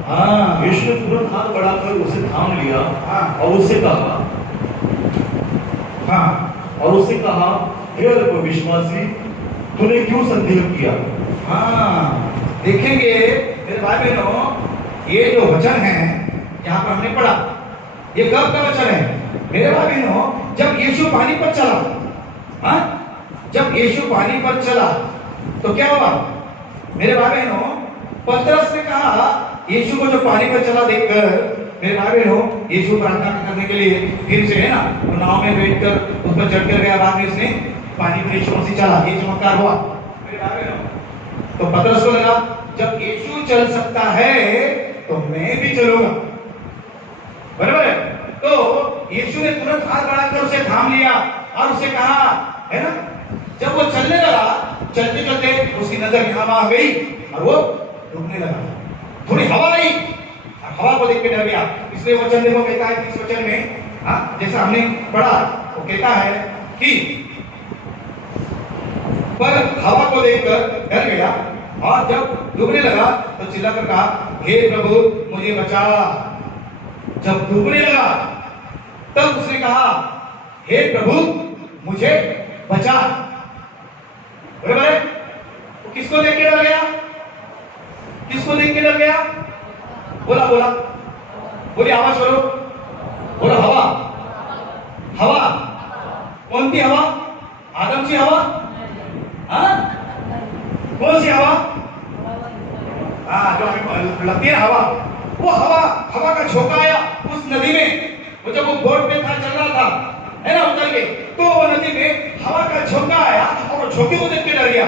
हाँ, यीशु ने तुरंत हाथ बढ़ाकर उसे थाम लिया, हाँ, और उससे कहा, हे अल्पविश्वासी, तूने क्यों संदेह किया। हाँ, देखेंगे मेरे भाई बहनों, ये जो वचन है यहाँ पर हमने पढ़ा, ये कब का वचन है मेरे भाई बहनों, जब यीशु पानी पर चला, हाँ, जब यीशु पानी पर चला तो क्या हुआ मेरे भाई बहनों। पतरस ने कहा यीशु को जो पानी पर चला देखकर, मेरे भाई बहनों, यीशु प्रार्थना करने के लिए फिर से, है ना, तो नाव में बैठकर उस पर चढ़कर गया, बाद में उसने पानी पर यीशु मसीह चला, ये चमत्कार हुआ मेरे भाई बहनों। तो पतरस को लगा जब यीशु चल सकता है तो मैं भी चलूंगा, बराबर है। तो यीशु ने तुरंत हाथ बढ़ाकर उसे थाम लिया और उसे कहा, है ना, जब वो चलने लगा, चलते चलते उसकी नजर यहाँ आ गई और वो डूबने लगा। थोड़ी हवा आई और हवा को देख के डर गया। इसलिए वचन देखो कहता है इस वचन में, हाँ, जैसा हमने पढ़ा, वो कहता है कि पर हवा को देखकर डर गया और जब डूबने लगा तो चिल्लाकर कहा, हे प्रभु मुझे बचा। जब डूबने लगा तब उसने कहा, हे प्रभु मुझे बचा, बराबर है। तो किसको देख के डर गया, किसको देख के डर गया, बोला बोला बोली, आवाज करो, बोला, हवा, हवा, कोणती हवा? आदमची हवा? हाँ? कौन सी हवा? हाँ, जो हमें लगती है हवा, वो हवा का झोंका आया उस नदी में। वो जब वो बोट पे था, चल रहा था, है ना, उतर के, तो वो नदी में हवा का झोंका आया और वो झोंके को देख के डर गया।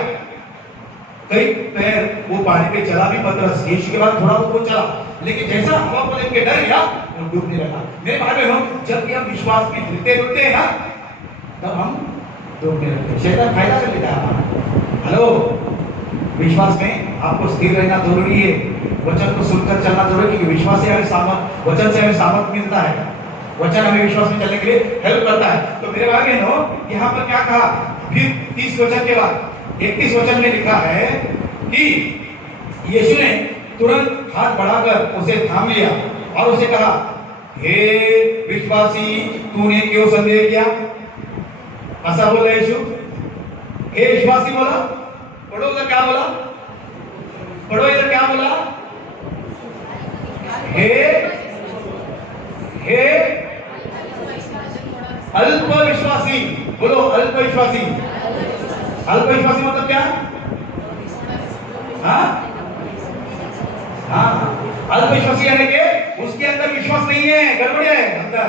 कई पैर वो पानी पे चला भी पतरस, यीशु के बाद थोड़ा वो चला, लेकिन जैसा हवा को देख के डर गया, वो डूबने लगा। मेरे भाई बहनों, जब भी हम विश्वास में हिलते डुलते हैं ना, तब हम डूबने लगते हैं। शैतान फायदा कर लेता है हमारा। हेलो, विश्वास में आपको स्थिर रहना जरूरी है, वचन को सुनकर चलना जरूरी है, क्योंकि विश्वास से हमें सामर्थ, वचन से हमें सामर्थ मिलता है। वचन हमें विश्वास में चलने के लिए हेल्प करता है। तो मेरे भाई बहनों, यहाँ पर क्या कहा? फिर 30 वचन के बाद 31 वचन में लिखा है कि यीशु ने तुरंत हाथ बढ़ाकर उसे थाम लिया और उसे कहा, हे विश्वासी, तूने क्यों संदेह किया? ऐसा बोला यीशु। हे विश्वासी बोला, पढ़ो इधर क्या बोला, पढ़ो इधर क्या बोला? हे अल्प विश्वासी, बोलो अल्प विश्वासी। अल्प विश्वासी मतलब क्या? हाँ हाँ, अल्प विश्वासी यानी कि उसके अंदर विश्वास नहीं है, गड़बड़ है अंदर।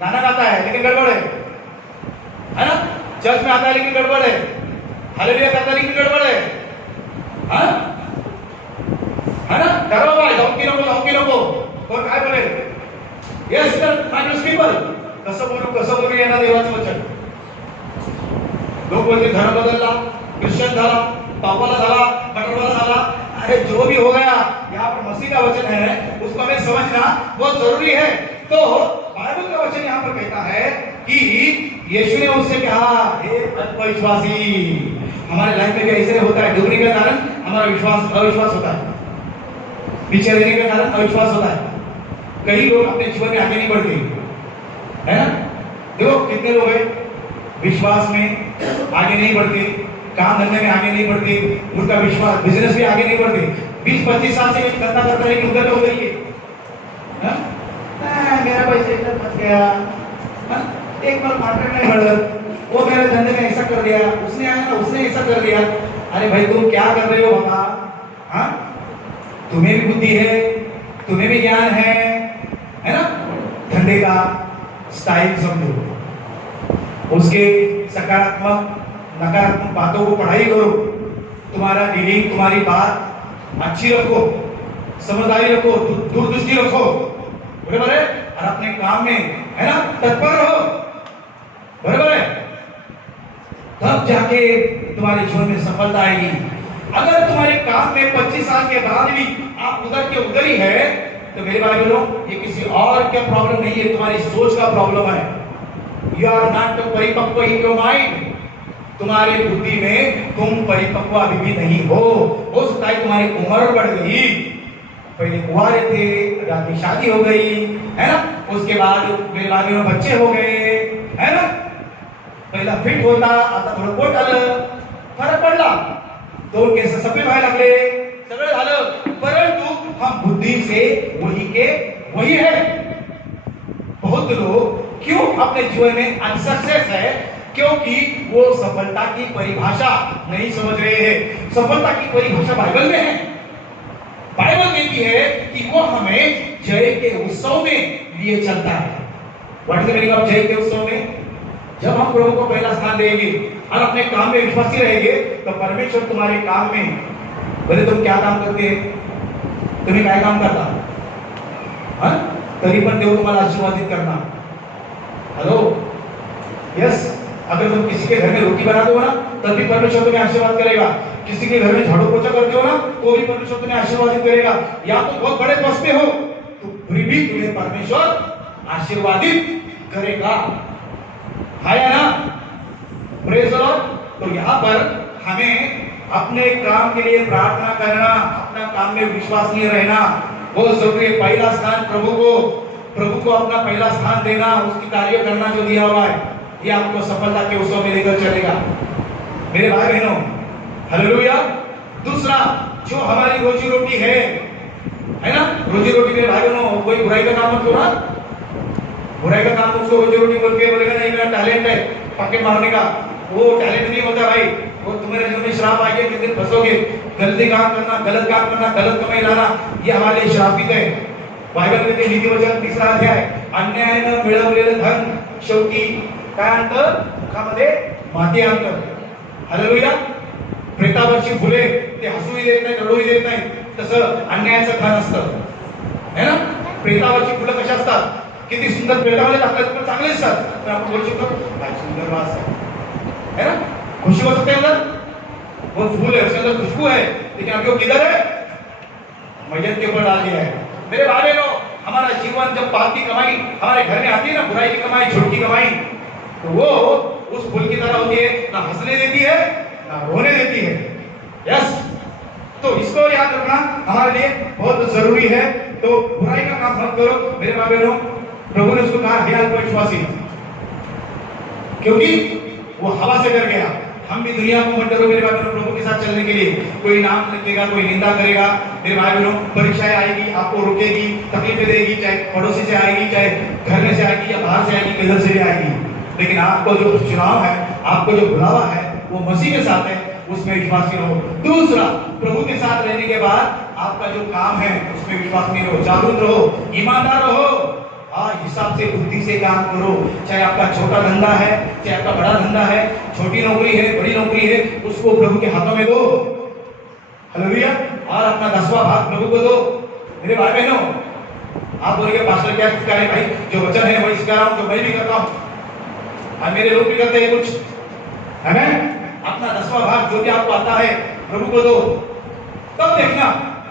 गाना गाता है लेकिन गड़बड़ है ना? चर्च में आता है लेकिन गड़बड़ है, हालेलुया करता है लेकिन गड़बड़ है, हाँ? है ना? डरो भाई, धमकी नको। कोण काय बोले? यस सर, माय पीपल, कसं बोलू येणार देवाचं वचन? लोक बोलते धर्म बदलला, क्रिश्चियन झाला, पापाला झाला, कटोरवाला झाला। अरे जो भी हो गया, यहाँ पर मसीह का वचन है, उसको हमें समझना बहुत जरूरी है। तो बाइबल का वचन यहाँ पर कहता है कि यीशु ने उससे कहा, हे अल्पविश्वासी। हमारे लाइफ में भी ऐसे होता है, डूबने का कारण हमारा अविश्वास होता है, पीछे रहने का कारण अविश्वास होता है। कई लोग अपने जीवन में आगे नहीं बढ़ते, है ना? देखो कितने लोग हैं विश्वास में आगे नहीं बढ़ते, काम धंधे में आगे नहीं बढ़ते, उनका विश्वास बिजनेस में आगे नहीं बढ़ते। 20-25 साल से करता करता लेकिन उधर हो गई है, मेरा पैसा इधर फंस गया, एक बार कॉन्ट्रैक्ट नहीं बढ़ा, वो मेरे धंधे में ऐसा कर दिया, उसने आया ना, उसने ऐसा कर दिया। अरे भाई तुम क्या कर रहे हो बाबा? हाँ, तुम्हें भी बुद्धि है, तुम्हें भी ज्ञान है ना? धंधे का स्टाइल समझो, उसके सकारात्मक नकारात्मक बातों को पढ़ाई करो, तुम्हारा डीलिंग, तुम्हारी बात अच्छी रखो, समझदारी रखो, दूरदृष्टि रखो, बराबर है? और अपने काम में, है ना, तत्पर रहो, बराबर है? तब जाके तुम्हारे जीवन में सफलता आएगी। अगर तुम्हारे काम में 25 साल के बाद भी आप उधर के उधर ही है, तो मेरे भाई बहनों, ये किसी और का प्रॉब्लम नहीं है, तुम्हारी सोच का प्रॉब्लम है। यू आर नॉट परिपक्व इन योर माइंड। तुम्हारी बुद्धि में तुम परिपक्व अभी भी नहीं हो सकता है तुम्हारी उम्र बढ़ गई, पहले कुंवारे थे, रात में शादी हो गई, है ना? उसके बाद मेरे भाई बहनों बच्चे हो गए, है ना? पहिला फिट होता, आता थोडं पोट आलं, फरक पडला, 2 केस सफेद व्हायला लागले, सगळं झालं, परंतु हम बुद्धि से वही के वही है। बहुत लोग क्यों अपने जीवन में अनसक्सेस है? क्योंकि वो सफलता की परिभाषा नहीं समझ रहे हैं। सफलता की परिभाषा बाइबल में है। बाइबल कहती है कि वो हमें जय के उत्सव में लिए चलता है। What is the meaning of जय के उत्सव में? जब हम प्रभु को पहला स्थान देंगे और अपने काम में विश्वासी रहेंगे, तो परमेश्वर तुम्हारे काम में, भले तुम क्या काम करते हैं, तुम्हें काय काम करता, हाँ, तरी पण देव तुम्हाला आशीर्वादित करना। हेलो, यस, अगर तुम किसी के घर में रोटी बना दो ना, तब भी परमेश्वर तुम्हें आशीर्वाद करेगा। किसी के घर में झाड़ू पोछा करते हो ना, तो भी परमेश्वर तुम्हें आशीर्वादित करेगा। या तो बहुत बड़े पद पे हो, तो फिर भी तुम्हें परमेश्वर आशीर्वादित करेगा, है ना? Praise the Lord. तो यहाँ पर हमें अपने काम के लिए प्रार्थना करना, अपना काम में विश्वासीय रहना बहुत जरूरी है। पहला स्थान प्रभु को अपना पहला स्थान देना, उसकी कार्य करना जो दिया हुआ है, ये आपको सफलता के उत्सव में लेकर चलेगा मेरे भाई बहनों। हालेलुया। दूसरा, जो हमारी रोजी रोटी है ना, रोजी रोटी मेरे भाई बहनों, कोई बुराई का काम मत करो ना, बुराई का काम उसको रोजी रोटी बोल के बोलेगा नहीं मेरा टैलेंट है पॉकेट मारने का, वो टैलेंट नहीं होता भाई। वो तुम्हारे जीवन में श्राप आएगा, किस दिन फंसोगे। गलती काम करना, गलत काम करना, गलत कमाई लाना, ये हमारे लिए श्रापित है। बायबल मध्ये नीती वचन 3रा अध्याय, अन्यायाने मिळवलेलं धन शेवटी काय आणतं, मुखामध्ये माती आणतं। हालेलुया। प्रेतावरची फुले ते हसूही देत नाही, रडूही देत नाही, तसं अन्यायाचं धन असतं, है ना। प्रेतावरची फुलं कशी असतात, किती सुंदर प्रेतामध्ये टाकले पण चांगले असतात, तर आपण बोलू शकतो काय सुंदर वास है ना, खुशबू सकते हैं अंदर, वो फूल है उसके अंदर खुशबू है, लेकिन अभी वो किधर है, मैयत के ऊपर डाल दिया है। मेरे भाई बहनों, हमारा जीवन जब पाप की कमाई हमारे घर में आती है ना, बुराई की कमाई, झूठ की कमाई, तो वो उस फूल की तरह होती है, ना हंसने देती है ना रोने देती है। यस, तो इसको याद रखना हमारे लिए बहुत जरूरी है। तो बुराई का काम मत करो मेरे भाई बहनों। प्रभु ने उसको कहा हे अल्पविश्वासी, क्योंकि वो हवा से डर गया। हम भी दुनिया को मत डरो मेरे भाई बहनों, प्रभु के साथ चलने के लिए। कोई नाम लिखेगा, कोई निंदा करेगा, मेरे भाई बहनों परीक्षाएं आएगी, आपको रुकेगी, तकलीफें देगी, चाहे पड़ोसी से आएगी, चाहे घर में से आएगी या बाहर से आएगी, किधर से भी आएगी, लेकिन आपको जो चुनाव है, आपको जो बुलावा है, वो मसीह के साथ है, उसमें विश्वासी रहो। दूसरा, प्रभु के साथ रहने के बाद आपका जो काम है उसमें विश्वासी रहो, जागरूक रहो, ईमानदार रहो, हिसाब से बुद्धि से काम करो। चाहे आपका छोटा धंधा है, चाहे आपका बड़ा धंधा है, छोटी नौकरी है, बड़ी नौकरी है, उसको प्रभु के हाथों में दो। हालेलुया। और अपना 10वां भाग प्रभु को दो। मेरे भाई बहनों, आप बोलेंगे पास्टर क्या सिखा रहे भाई, जो वचन है वही सिखा रहा हूं, जो मैं भी करता हूं और मेरे लोग भी करते हैं कुछ, है ना। अपना 10वां भाग जो भी आपको आता है प्रभु को दो, तब देखना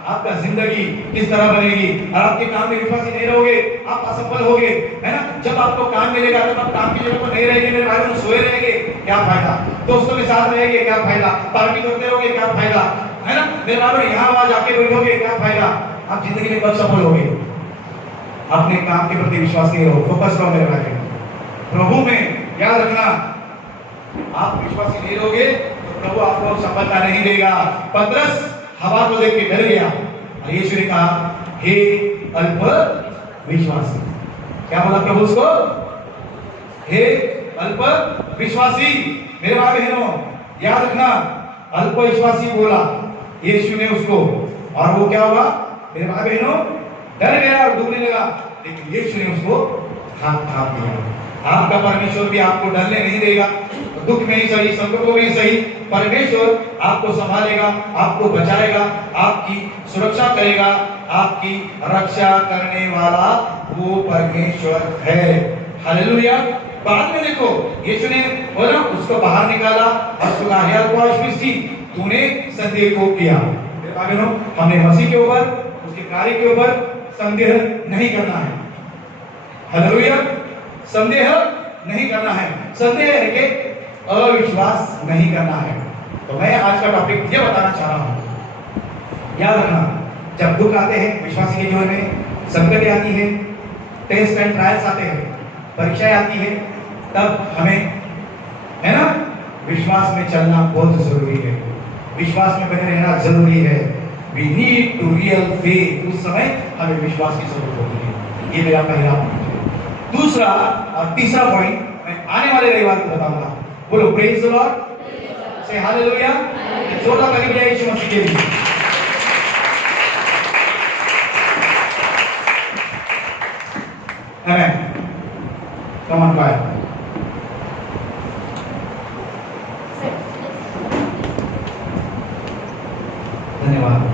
आपका जिंदगी किस तरह बनेगी। और आपके काम में विश्वासी नहीं रहोगे, आप असफल होगे, है ना। जब आपको काम मिलेगा तब आप काम की जगह पर नहीं रहेंगे, मेरे भाई बहनों, सोए रहेंगे, क्या फायदा। दोस्तों के साथ रहेंगे, क्या फायदा। पार्टी करते रहोगे, क्या फायदा, है ना। मेरे भाई बहनों, यहाँ वहां जाके बैठोगे, क्या फायदा। आप जिंदगी में कब सफल होगे। अपने काम के प्रति विश्वास नहीं रहो, फोकस करो मेरे भाई बहनों। प्रभु में याद रखना, आप विश्वासी नहीं रहोगे तो प्रभु आपको सफलता नहीं देगा। पतरस हवा को देख के डर गया और यीशु ने कहा हे अल्प विश्वासी। क्या बोला प्रभु उसको, हे अल्प विश्वासी। मेरे भाई बहनों, याद रखना, अल्प विश्वासी बोला यीशु ने उसको, और वो क्या हुआ मेरे भाई बहनों, डर गया और डूबने लगा, लेकिन यीशु ने उसको हाथ थाम दिया। आपका परमेश्वर भी आपको डरने नहीं देगा। दुख में ही सही, संकटों में ही सही, परमेश्वर आपको संभालेगा, आपको बचाएगा, आपकी सुरक्षा करेगा। आपकी रक्षा करने वाला वो परमेश्वर है। हालेलुया। बाद में देखो यीशु ने बोला, उसको बाहर निकाला और उसका अल्पविश्वासी, तूने संदेह को किया। बहनों, हमने मसीह के ऊपर, उसके कार्य के ऊपर संदेह नहीं करना है। हालेलुया। संदेह नहीं करना है, संदेह है कि अविश्वास नहीं करना है। तो मैं आज का टॉपिक ये बताना चाह रहा हूं, याद रखना, जब दुख आते हैं विश्वासी के जीवन में, संकट आती है, टेस्ट एंड ट्रायल्स आते हैं, परीक्षाएं आती है, तब हमें, है ना, विश्वास में चलना बहुत जरूरी है। विश्वास में बने रहना जरूरी है। We need to real faith। उस समय हमें विश्वास की जरूरत होती है। ये मेरा पहला पॉइंट है। दूसरा और तीसरा पॉइंट मैं आने वाले रविवार को बताऊंगा। बोलो praise the Lord, say hallelujah. जोरदार ताली बजाइए यीशु मसीह के लिए। आमेन। Come on guys. धन्यवाद।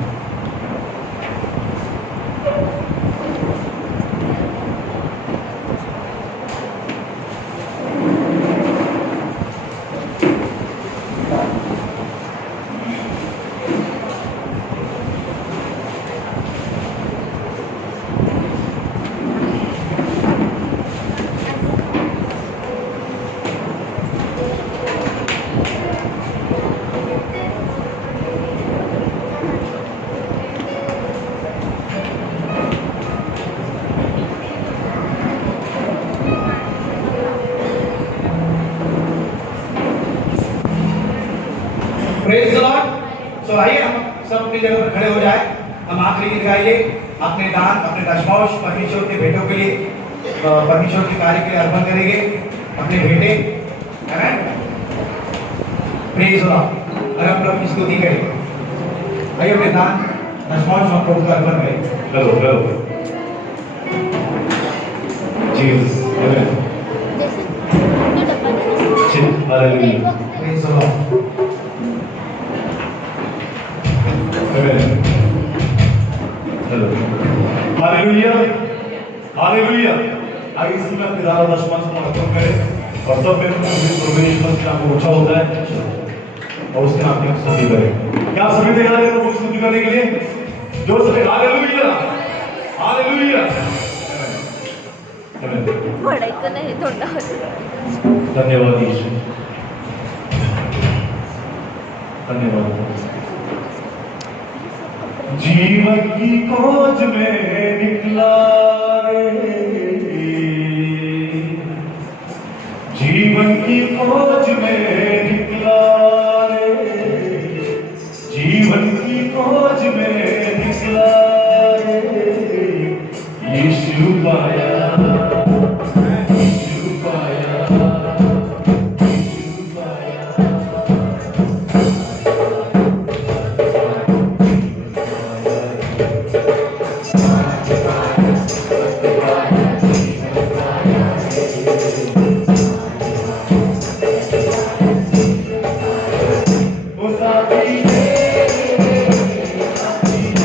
Praise the Lord. सो आइए हम सब अपनी जगह पर खड़े हो जाए। हम आखिरी गीत गाइए, अपने दान, अपने दशमांश परमेश्वर के भेंटों के लिए परमेश्वर के कार्य के लिए अर्पण करेंगे अपने बेटे, प्रेज लॉर्ड। और हम लोग स्तुति करें। आइए अपने दान दशमांश हम प्रभु का अर्पण करें। Hello Jesus amen. Hallelujah praise Lord. Amen. Hello hallelujah hallelujah. आइए इसी में अपने दान दशमांश को अर्पण करें और तब में प्रवेश मत नाम ऊंचा होता है और उसके नाम की हम स्तुति करें। क्या सभी तैयार हैं प्रभु स्तुति करने के लिए? जो सभी हालेलुया हालेलुया। पढ़ायचं नाही तोंडावर। धन्यवाद यीशु, धन्यवाद। जीवन की खोज में निकला रे, जीवन की खोज में निकला रे, जीवन की खोज में निकला रे, यीशु पाया यीशु पाया यीशु पाया। ओ साथी रे, साथी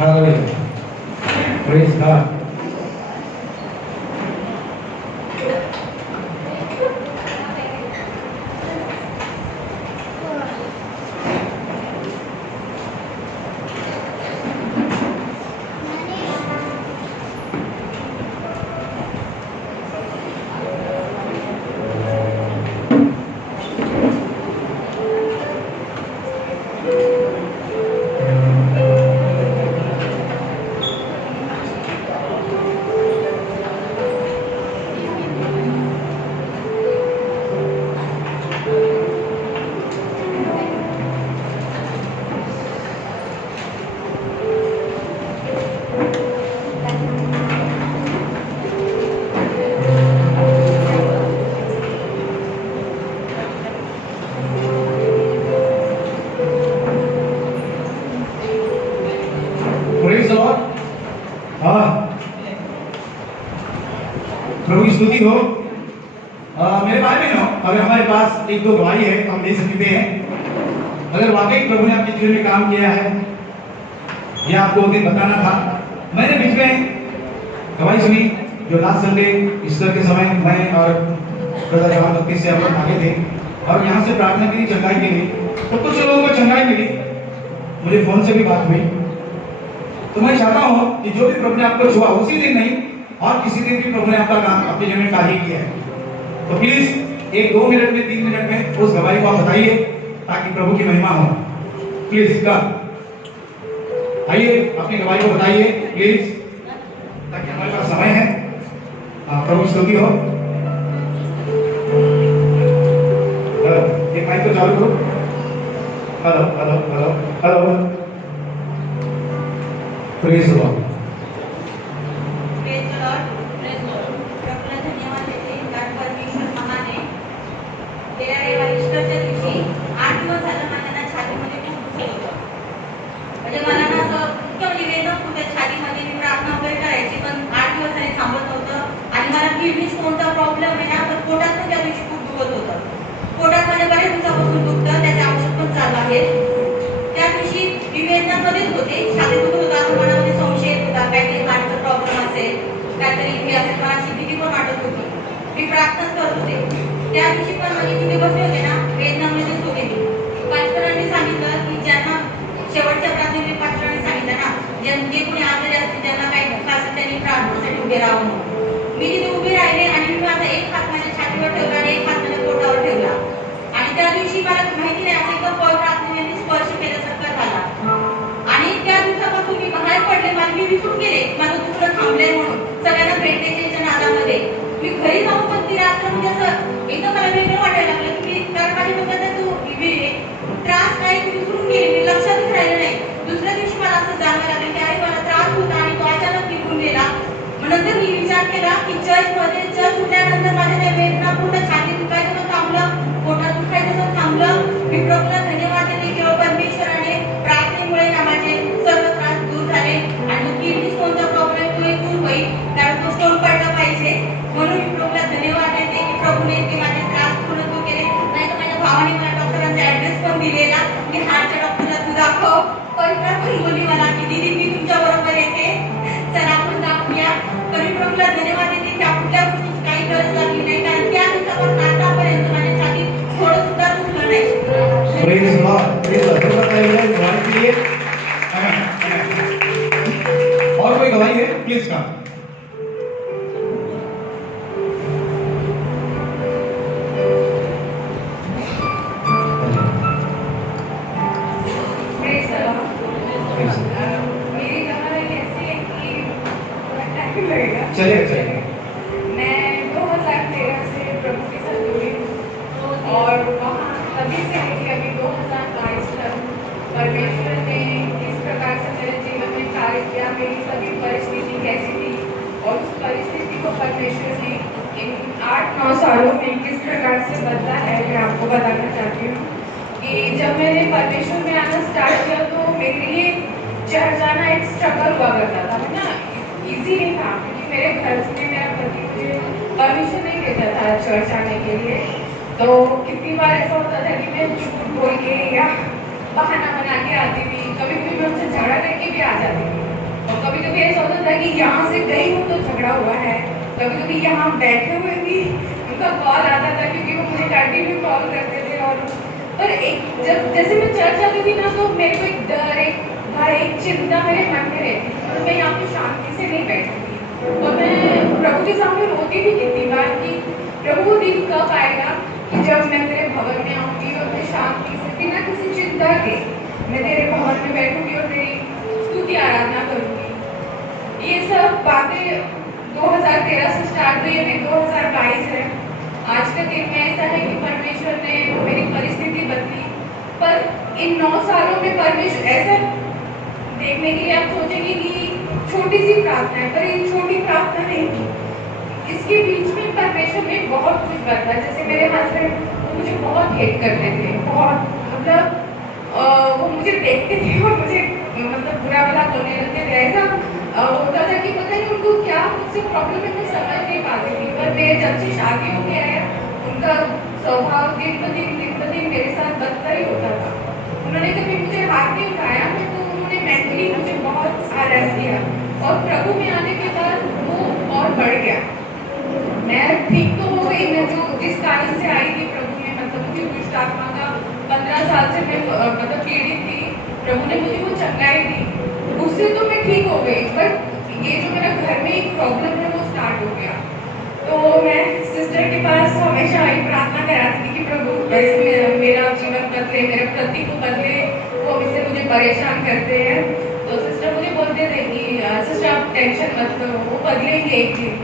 Hallelujah. Praise God. Praise the Lord. प्रभु की स्तुति हो। मेरे भाई बहनों, अगर हमारे पास एक दो गवाही है तो हम दे सकते हैं। अगर वाकई प्रभु ने आपके जीवन में काम किया है, यह आपको उस दिन बताना था। मैंने बीच में गवाही सुनी जो लास्ट संडे ईस्टर के समय मैं और ब्रदर जवान भक्ति से हम आगे थे और यहाँ से प्रार्थना की चंगाई के लिए, तो कुछ लोगों को चंगाई मिली। मुझे फोन से भी बात हुई। तो मैं चाहता हूँ कि जो भी प्रभु ने आपको छुआ, उसी दिन नहीं और किसी दिन भी प्रभु ने आपका काम अपने जीवन में कार्य किया है, तो प्लीज एक 2 मिनट में 3 मिनट में उस गवाही को आप बताइए ताकि प्रभु की महिमा हो। प्लीज कम आइए, अपनी गवाही को बताइए प्लीज, ताकि हमारे पास समय है। प्रभु स्तुति हो। हेलो, ये माइक को चालू करो। Hello hello hello hello. Praise the Lord. Praise the Lord. प्रभूला धन्यवाद देते, कारण परमेश्वर महान आहे। गेल्या रविवारी ईस्टरच्या दिवशी 8 दिवस झालं माझ्या ना छातीमध्ये खूप दुखत होतं। म्हणजे मला ना असं इतकं म्हणजे वेदना होत्या छातीमध्ये, मी प्रार्थना वगैरे करायची पण 8 दिवस झाले थांबत नव्हतं आणि मला किडनी स्टोनचा प्रॉब्लेम आहे ना, पण पोटात पण त्या दिवशी खूप दुखत होतं। पोटात माझ्या बऱ्याच दिवसापासून दुखतं, त्याचे औषध पण चालू आहे। त्या दिवशी मी वेदनामध्येच होते, छाती दुखत होता, मनामध्ये संशय येत होता, काहीतरी हार्टचा प्रॉब्लेम असेल, काहीतरी हे असेल, मला अशी भीती पण वाटत होती। मी प्रार्थनाच करत होते। त्या दिवशी पण म्हणजे तिथे बसले होते ना, वेदनामध्येच होते मी। पास्टरांनी सांगितलं की ज्यांना शेवटच्या प्रार्थनेत पास्टरांनी सांगितलं ना, जे कोणी आजारी असतील त्यांना काही दुःख असेल त्यांनी प्रार्थनेसाठी उभे राहावं म्हणून। मी तिथे उभे राहिले आणि मी माझा एक हात माझ्या छातीवर ठेवला आणि एक हात माझ्या पोटावर ठेवला आणि त्या दिवशी मला माहिती नाही असं एकदम पवित्र आत्म्याने स्पर्श केल्यासारखं झाला आणि त्या दिवसापासून मी बाहेर पडले, मला मी विसरून गेले माझं दुसरं थांबलंय म्हणून सगळ्यांना भेटण्याच्या नादामध्ये। मी घरी जाऊन पण ती रात्र म्हणजे असं एकदम मला वेगळं वाटायला लागलं की कारण माझ्या डोक्यात तू त्रास नाही, तू विसरून गेली, मी लक्षातच राहिलं नाही। दुसऱ्या दिवशी मला असं जाणवायला लागलं की अरे मला त्रास होता आणि तो अचानक निघून गेला। नंतर मी विचार केला की चर्चमध्ये चर्च उठल्यानंतर माझ्या त्या वेदना पूर्ण छाती दुखायचं तर थांबलं, पोटात दुखायचं तर थांबलं। मी प्रभूला धन्यवाद देते की परमेश्वराने प्रार्थनेमुळे ना माझे सर्व त्रास दूर झाले आणि किडनी स्टोनचा प्रॉब्लेम तो दूर होईल, कारण तो स्टोन पडला पाहिजे। म्हणून मी प्रभूला धन्यवाद देते की प्रभूने ते माझे त्रास पूर्ण दूर केले। नाही तर माझ्या भावाने मला डॉक्टरांचा ऍड्रेस पण दिलेला की हार्टच्या डॉक्टरला तू दाखव। पवित्र पण बोलली मला की दीदी मी तुमच्या बरोबर येते, चला आपण दाखवूया। तर मी प्रभूला धन्यवाद देते की कुठल्या गोष्टीची काही गरज लागली नाही, कारण त्या दिवसापासून आतापर्यंत माझ्या छातीत थोडं सुद्धा दुखलं नाही। Praise God, praise God. थोड़ा सा एविडेंस गवाही के लिए। और कोई गवाही है प्लीज का? Praise the Lord. मेरी कहानी ऐसी है कि थोड़ा टाइम लगेगा। चलिए चलिए। मैं 2013 से प्रभु के साथ जुड़ी हूँ और वहाँ तभी से लेकर अभी 2022 तक परमेश्वर ने किस प्रकार से मेरे जीवन में कार्य किया, मेरी सभी परिस्थिति कैसी थी और उस परिस्थिति को परमेश्वर ने इन 8-9 सालों में किस प्रकार से बदला है, मैं आपको बताना चाहती हूँ कि जब मैंने परमेश्वर में आना स्टार्ट किया तो मेरे लिए चढ़ जाना एक स्ट्रगल हुआ करता था, है ना, इजी नहीं था क्योंकि मेरे घर से मेरा पति मुझे परमिशन नहीं देता था चर्च आने के लिए। तो कितनी बार ऐसा होता था कि मैं झूठ बोल के या बहाना बना के आती थी, कभी कभी मैं उनसे झगड़ा करके भी आ जाती थी और कभी कभी ऐसा होता था कि यहाँ से गई हूँ तो झगड़ा हुआ है, कभी कभी यहाँ बैठे हुए भी उनका कॉल आता था क्योंकि वो मुझे कंटिन्यू कॉल करते थे। और पर एक जब जैसे मैं चर्च आती थी ना तो मेरे को एक डर, एक भय, एक चिंता मेरे मन में रहती थी और मैं यहाँ पे शांति से नहीं बैठती थी और मैं प्रभु के सामने रोती थी कितनी बार कि प्रभु दिन कब आएगा कि जब मैं तेरे भवन में आऊँगी और मैं शांति से बिना किसी चिंता के मैं तेरे भवन में बैठूंगी और तेरी स्तुति आराधना करूंगी। ये सब बातें 2013 से स्टार्ट हुई, अभी 2022 है। आज का दिन में ऐसा है कि परमेश्वर ने मेरी परिस्थिति बदली, पर इन 9 सालों में परमेश्वर ऐसा देखने के लिए आप सोचेंगे कि छोटी सी प्रार्थना है, पर ये छोटी प्रार्थना नहीं थी, इसके बीच में परमेश्वर ने बहुत कुछ बदला। जैसे मेरे हस्बैंड वो मुझे बहुत हेट करते थे, बहुत मतलब वो मुझे देखते थे और मुझे मतलब बुरा भला बोलने लगते थे। ऐसा होता था कि पता नहीं उनको क्या मुझसे प्रॉब्लम है, मैं समझ नहीं पाती थी। पर मेरे जब से शादी हो गया है उनका स्वभाव दिन ब दिन मेरे साथ बदतर ही होता था। उन्होंने कभी मुझे हाथ नहीं उठाया तो उन्होंने मेंटली मुझे बहुत हरास किया और प्रभु में आने के बाद वो और बढ़ गया। मैं ठीक तो हो गई, मैं जो जिस कारण से आई थी प्रभु ने, मतलब मुझे दुष्ट आत्मा का 15 साल से मैं मतलब पीड़ित थी, प्रभु ने मुझे वो चंगाई दी, उससे तो मैं ठीक हो गई। बट ये जो मेरा घर में एक प्रॉब्लम है वो स्टार्ट हो गया। तो मैं सिस्टर के पास हमेशा यही प्रार्थना कराती थी कि प्रभु ऐसे मेरा जीवन बदले, मेरे पति को बदले, वो हमेशा मुझे परेशान करते हैं। तो सिस्टर मुझे बोलते थे कि सिस्टर आप टेंशन मत करो, वो बदलेंगे एक दिन।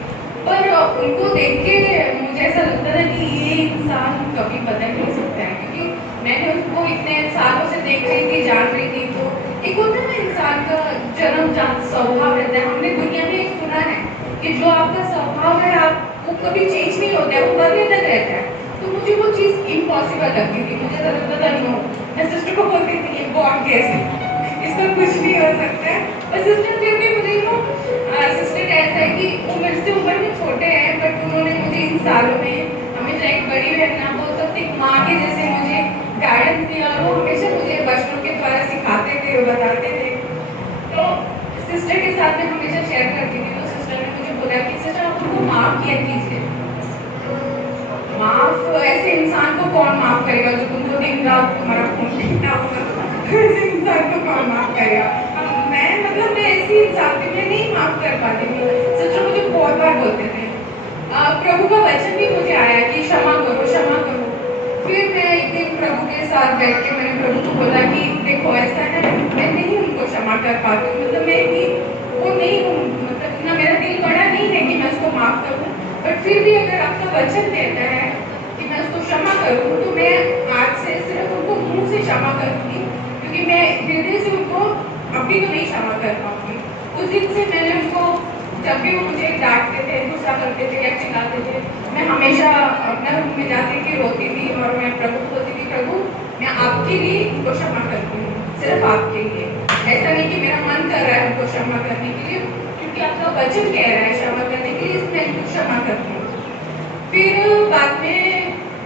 पर उनको देख के मुझे ऐसा लगता था कि ये इंसान कभी बदल नहीं सकता है, क्योंकि मैंने उसको इतने सालों से देख रही थी, जान रही थी। तो एक होता है ना इंसान का जन्मजात स्वभाव रहता है, हमने दुनिया में सुना है कि जो आपका स्वभाव है आप वो कभी चेंज नहीं होता है, वो बदलता रहता है। तो मुझे वो चीज़ इम्पॉसिबल लगती थी, मुझे ऐसा लगता था नो। मैं सिस्टर को बोलती थी ये गॉड कैसे, इसका कुछ नहीं हो सकता है। और सिस्टर फिर भी मुझे सिस्टर ऐसा है कि वो मेरे से उम्र में छोटे हैं, बट उन्होंने मुझे इन सालों में हमेशा एक बड़ी बहन ना बोल सकती माँ के जैसे मुझे गाइडेंस दिया और वो हमेशा मुझे बचपनों के द्वारा सिखाते थे, बताते थे। तो सिस्टर के साथ मैं हमेशा शेयर करती थी। तो सिस्टर ने मुझे बोला कि सिस्टर आप उनको माफ़ किया कीजिए। माफ़ ऐसे इंसान को कौन माफ़ करेगा जो तुमको दिन रात तुम्हारा खून पीता होगा, ऐसे इंसान को कौन माफ़ करेगा। मैं मतलब मैं ऐसी इंसान थी, मैं नहीं माफ़ कर पाती थी। सिस्टर मुझे बहुत बार बोलते थे, प्रभु का वचन भी मुझे आया कि क्षमा करो, क्षमा करो। फिर मैं एक दिन प्रभु के साथ बैठ के मैंने प्रभु को बोला कि देखो ऐसा है, मैं नहीं उनको क्षमा कर पाती हूँ, मतलब मैं भी वो नहीं हूँ, मतलब इतना मेरा दिल बड़ा नहीं है कि मैं उसको माफ़ करूँ। बट फिर भी अगर आपका वचन कहता है कि मैं उसको क्षमा करूँ तो मैं आज से सिर्फ उनको मुँह से क्षमा करूँगी, क्योंकि मैं हृदय से उनको अभी तो नहीं क्षमा कर पाऊँगी। उस दिन से मैंने उनको, जब भी वो मुझे डांटते थे, गुस्सा करते थे या चिल्लाते थे, मैं हमेशा अपने रूम में जाती थी, रोती थी और मैं प्रभु को बोलती थी प्रभु मैं आपके लिए उनको क्षमा करती हूँ, सिर्फ आपके लिए। ऐसा नहीं कि मेरा मन कर रहा है उनको क्षमा करने के लिए, क्योंकि आपका वचन कह रहा है क्षमा करने के लिए, इसमें उनको क्षमा करती हूँ। फिर बाद में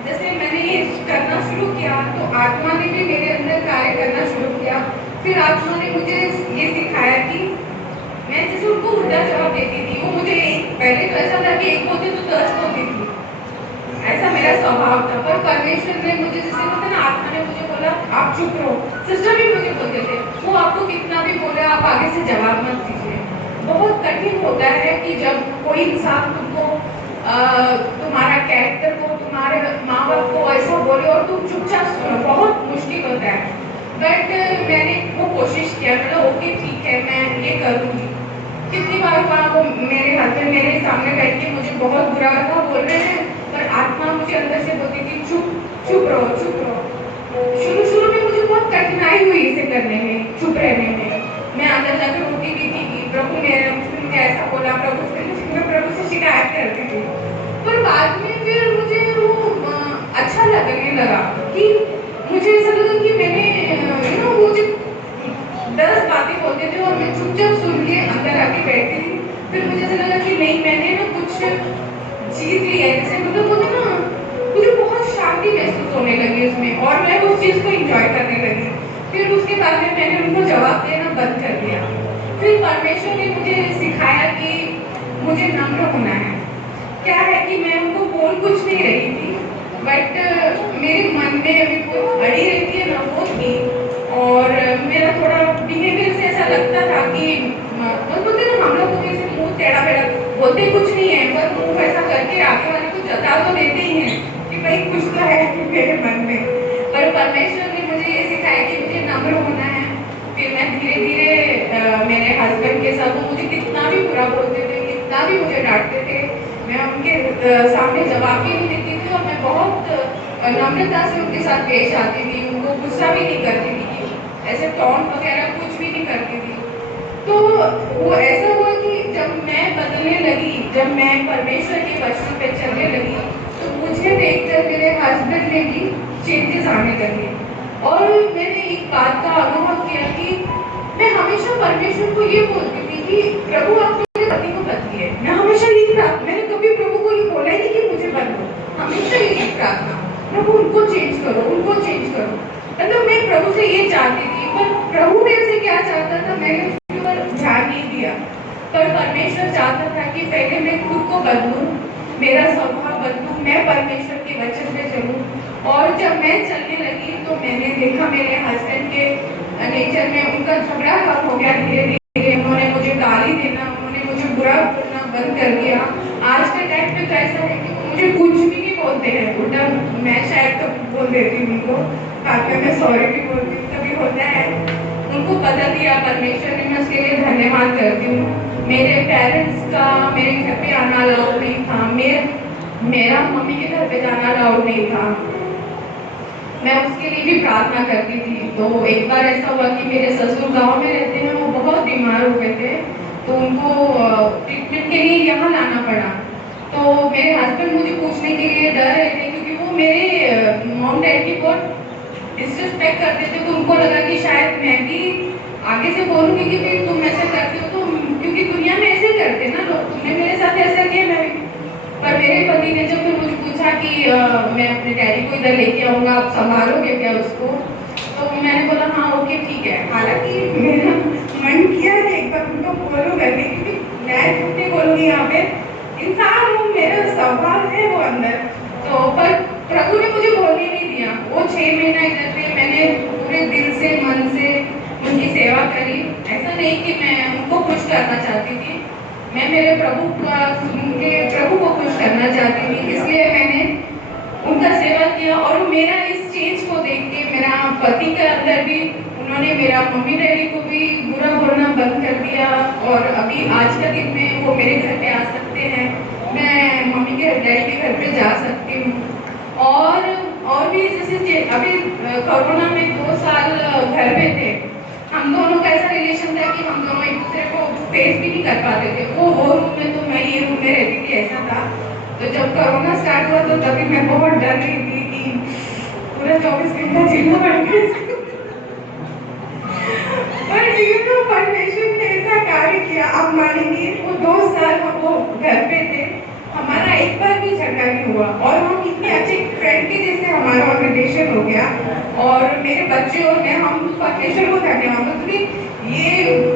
जैसे मैंने ये करना शुरू किया तो आत्मा ने भी मेरे अंदर कार्य करना शुरू किया। फिर आत्मा ने मुझे ये सिखाया कि मैं जैसे उनको उल्टा जवाब देती थी, वो मुझे पहले तो ऐसा था कि एक बोलते तो 10 बोलती थी, ऐसा मेरा स्वभाव था। पर परमेश्वर ने मुझे, जैसे होता है ना, आत्मा ने मुझे बोला आप चुप रहो। सिस्टर भी मुझे बोलते थे वो आपको कितना भी बोले आप आगे से जवाब मत दीजिए। बहुत कठिन होता है कि जब कोई इंसान तुमको तुम्हारा कैरेक्टर को, तुम्हारे माँ बाप को ऐसा बोले और तुम चुपचाप सुनो, बहुत मुश्किल होता है। बट मैंने वो कोशिश किया, मतलब ओके ठीक है मैं ये करूँगी। कितनी बार वहाँ वो मेरे हस्बैंड मेरे सामने बैठ के मुझे बहुत बुरा कथा बोल रहे हैं, पर आत्मा मुझे अंदर से बोलती थी चुप चुप रहो चुप रहो। शुरू में मुझे बहुत कठिनाई हुई इसे करने में, चुप रहने में। मैं अंदर जाकर रोती भी थी कि प्रभु मेरे मुझे ऐसा बोला, प्रभु से शिकायत करती थी। पर बाद में फिर मुझे वो अच्छा लगने लगा कि मुझे ऐसा लगा कि मैंने वो जो 10 बातें होते थे और मैं चुपचाप सुन के अंदर आके बैठती थी। फिर मुझे ऐसा लगा कि नहीं, मैंने ना कुछ जीत लिया है। जैसे मतलब बोलते ना, मुझे बहुत शांति महसूस होने लगी उसमें और मैं उस चीज को एंजॉय करने लगी। फिर उसके बाद में मैंने उनको जवाब देना बंद कर दिया। फिर परमेश्वर ने मुझे सिखाया कि मुझे नम्र होना है। क्या है कि मैं उनको बोल कुछ नहीं रही थी, बट मेरे मन में अभी कोई अड़ी रहती है ना, वो थी। और मेरा थोड़ा बिहेवियर से ऐसा लगता था कि बोलते ना, हम लोग जैसे मुंह टेढ़ा मेढ़ा बोलते कुछ नहीं है, पर मुंह ऐसा करके आगे वाले को जता तो देते ही हैं कि भाई कुछ तो है मेरे मन में। पर परमेश्वर ने मुझे ये सिखाया कि मुझे नम्र होना है। फिर मैं धीरे धीरे मेरे हस्बैंड के साथ, वो मुझे कितना भी बुरा बोलते थे, कितना भी मुझे डांटते थे, मैं उनके सामने जवाब भी नहीं देती थी और मैं बहुत नम्रता से उनके साथ पेश आती थी। उनको गुस्सा भी नहीं करती थी, ऐसे टॉन्ट वगैरह कुछ भी नहीं करती थी। तो वो ऐसा हुआ कि जब मैं बदलने लगी, जब मैं परमेश्वर के वचन पे चलने लगी, तो मुझे देखकर मेरे हस्बैंड में भी चेंजेस आने लगे। और मैंने एक बात का अनुभव किया कि मैं हमेशा परमेश्वर को ये बोलती थी कि प्रभु आप मेरे पति को बदलिए। मैं हमेशा यही प्रार्थना, मैंने कभी प्रभु को ये बोला ही नहीं कि मुझे बदलो, हमेशा यही प्रार्थना, प्रभु उनको चेंज करो, उनको चेंज करो। मतलब मैं प्रभु से ये चाहती थी, पर प्रभु मेरे से क्या चाहता था मैंने उसके ऊपर ध्यान नहीं दिया। पर परमेश्वर चाहता था कि पहले मैं खुद को बदलूं, मेरा स्वभाव बदलूं, मैं परमेश्वर के वचन पे चलूं। और जब मैं चलने लगी तो मैंने देखा मेरे हस्बैंड के नेचर में उनका झगड़ा कम हो गया धीरे धीरे। उन्होंने मुझे गाली देना, उन्होंने मुझे बुरा बोलना बंद कर दिया। आज के टाइम पे तो ऐसा है कि वो मुझे कुछ भी नहीं बोलते हैं, उल्टा मैं शायद तो बोल देती हूँ उनको, ताकि मैं सॉरी भी बोलती हूँ, कभी होता है। उनको बदल दिया परमेश्वर ने, मैं उसके लिए धन्यवाद करती हूँ। मेरे पेरेंट्स का मेरे घर पे आना अलाउड नहीं था, मेरा मम्मी के घर पे जाना अलाउड नहीं था। मैं उसके लिए भी प्रार्थना करती थी। तो एक बार ऐसा हुआ कि मेरे ससुर गांव में रहते हैं, वो बहुत बीमार हो गए थे, तो उनको ट्रीटमेंट के लिए यहाँ लाना पड़ा। तो मेरे हस्बैंड मुझे पूछने के लिए डर रहे थे, क्योंकि वो मेरे मॉम डैड की बहुत डिसरिस्पेक्ट करते थे। तो उनको लगा कि शायद मैं भी आगे से बोलूँगी कि भाई तुम ऐसा करते हो, तो क्योंकि दुनिया में ऐसे करते ना लोग, तुमने मेरे साथ ऐसा किया, मैं भी। पर मेरे पति ने जब फिर मुझे पूछा कि मैं अपने डैडी को इधर लेके आऊँगा, आप संभालोगे क्या उसको? तो मैंने बोला हाँ ओके ठीक है। हालांकि मेरा मन किया है एक बार उनको बोलो करने, क्योंकि मैं झूठ नहीं बोलूँगी यहाँ पे, इंसान हूँ, मेरा स्वभाव है वो अंदर। तो पर प्रभु ने मुझे बोलने नहीं दिया। वो 6 महीना इधर पे मैंने पूरे दिल से मन से उनकी सेवा करी। ऐसा नहीं कि मैं उनको खुश करना चाहती थी, मैं मेरे प्रभु का सुन के प्रभु को खुश करना चाहती थी, इसलिए मैंने उनका सेवा किया। और मेरा इस चेंज को देख के मेरा पति के अंदर भी, उन्होंने मेरा मम्मी डैडी को भी बुरा बोलना बंद कर दिया। और अभी आज का दिन में वो मेरे घर पे आ सकते हैं, मैं मम्मी के डैडी के घर पे जा सकती हूँ। और भी जैसे अभी कोरोना में 2 साल घर पे थे, हम दोनों का ऐसा रिलेशन था कि हम दोनों एक दूसरे को फेस भी नहीं कर पाते थे। वो रूम में तो मैं ये रूम में रहती थी, ऐसा था। तो जब कोरोना स्टार्ट हुआ तो तभी मैं बहुत डर रही थी कि पूरा 24 घंटा जीना पड़ेगा। पर जीवन परमेश्वर ने ऐसा कार्य किया, आप मानेंगे वो 2 साल हम वो घर पे थे, हमारा एक बार भी झगड़ा नहीं हुआ। और हम इतने अच्छे फ्रेंड के जैसे हमारा रिलेशन हो गया। और मेरे बच्चे और मैं, हम परमेश्वर को धन्यवाद, क्योंकि ये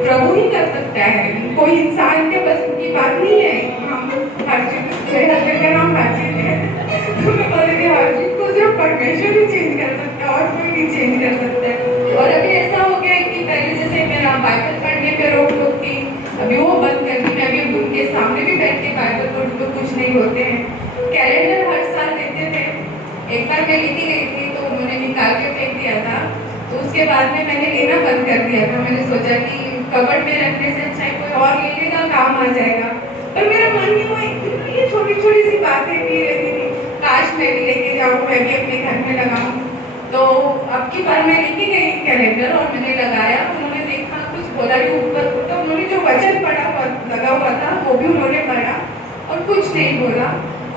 प्रभु ही कर सकता है, कोई इंसान के बस की बात नहीं है। हम हर चीज, मेरे हस्बैंड का नाम हर चीज है। तो मैं बोली कि हाँ जी, को सिर्फ परमेश्वर ही चेंज कर सकता है और कोई नहीं चेंज कर सकता है। और अभी ऐसा हो गया कि पहले जैसे मेरा बाइबल पढ़ने पे रोक टोक थी, अभी वो बंद कर दी। मैं अभी उनके सामने भी बैठ के बाइबल पढ़ तो कुछ नहीं होते हैं। कैलेंडर हर साल देते थे, एक बार मैं लेती गई थी तो उन्होंने निकाल के फेंक दिया था, तो उसके बाद में मैंने लेना बंद कर दिया था। मैंने सोचा कि कबर्ड में रखने से अच्छा कोई और ले लेगा, काम आ जाएगा। पर मेरा मन नहीं हुआ, ये छोटी छोटी सी बातें भी रहती थी, काश मैं भी लेके जाऊँ, मैं भी अपने घर में लगाऊं। तो अब की बार मैं लेके गई कैलेंडर और मैंने लगाया, उन्होंने देखा, कुछ बोला नहीं ऊपर, तो उन्होंने जो वचन पढ़ा हुआ लगा हुआ था वो भी उन्होंने पढ़ा और कुछ नहीं बोला।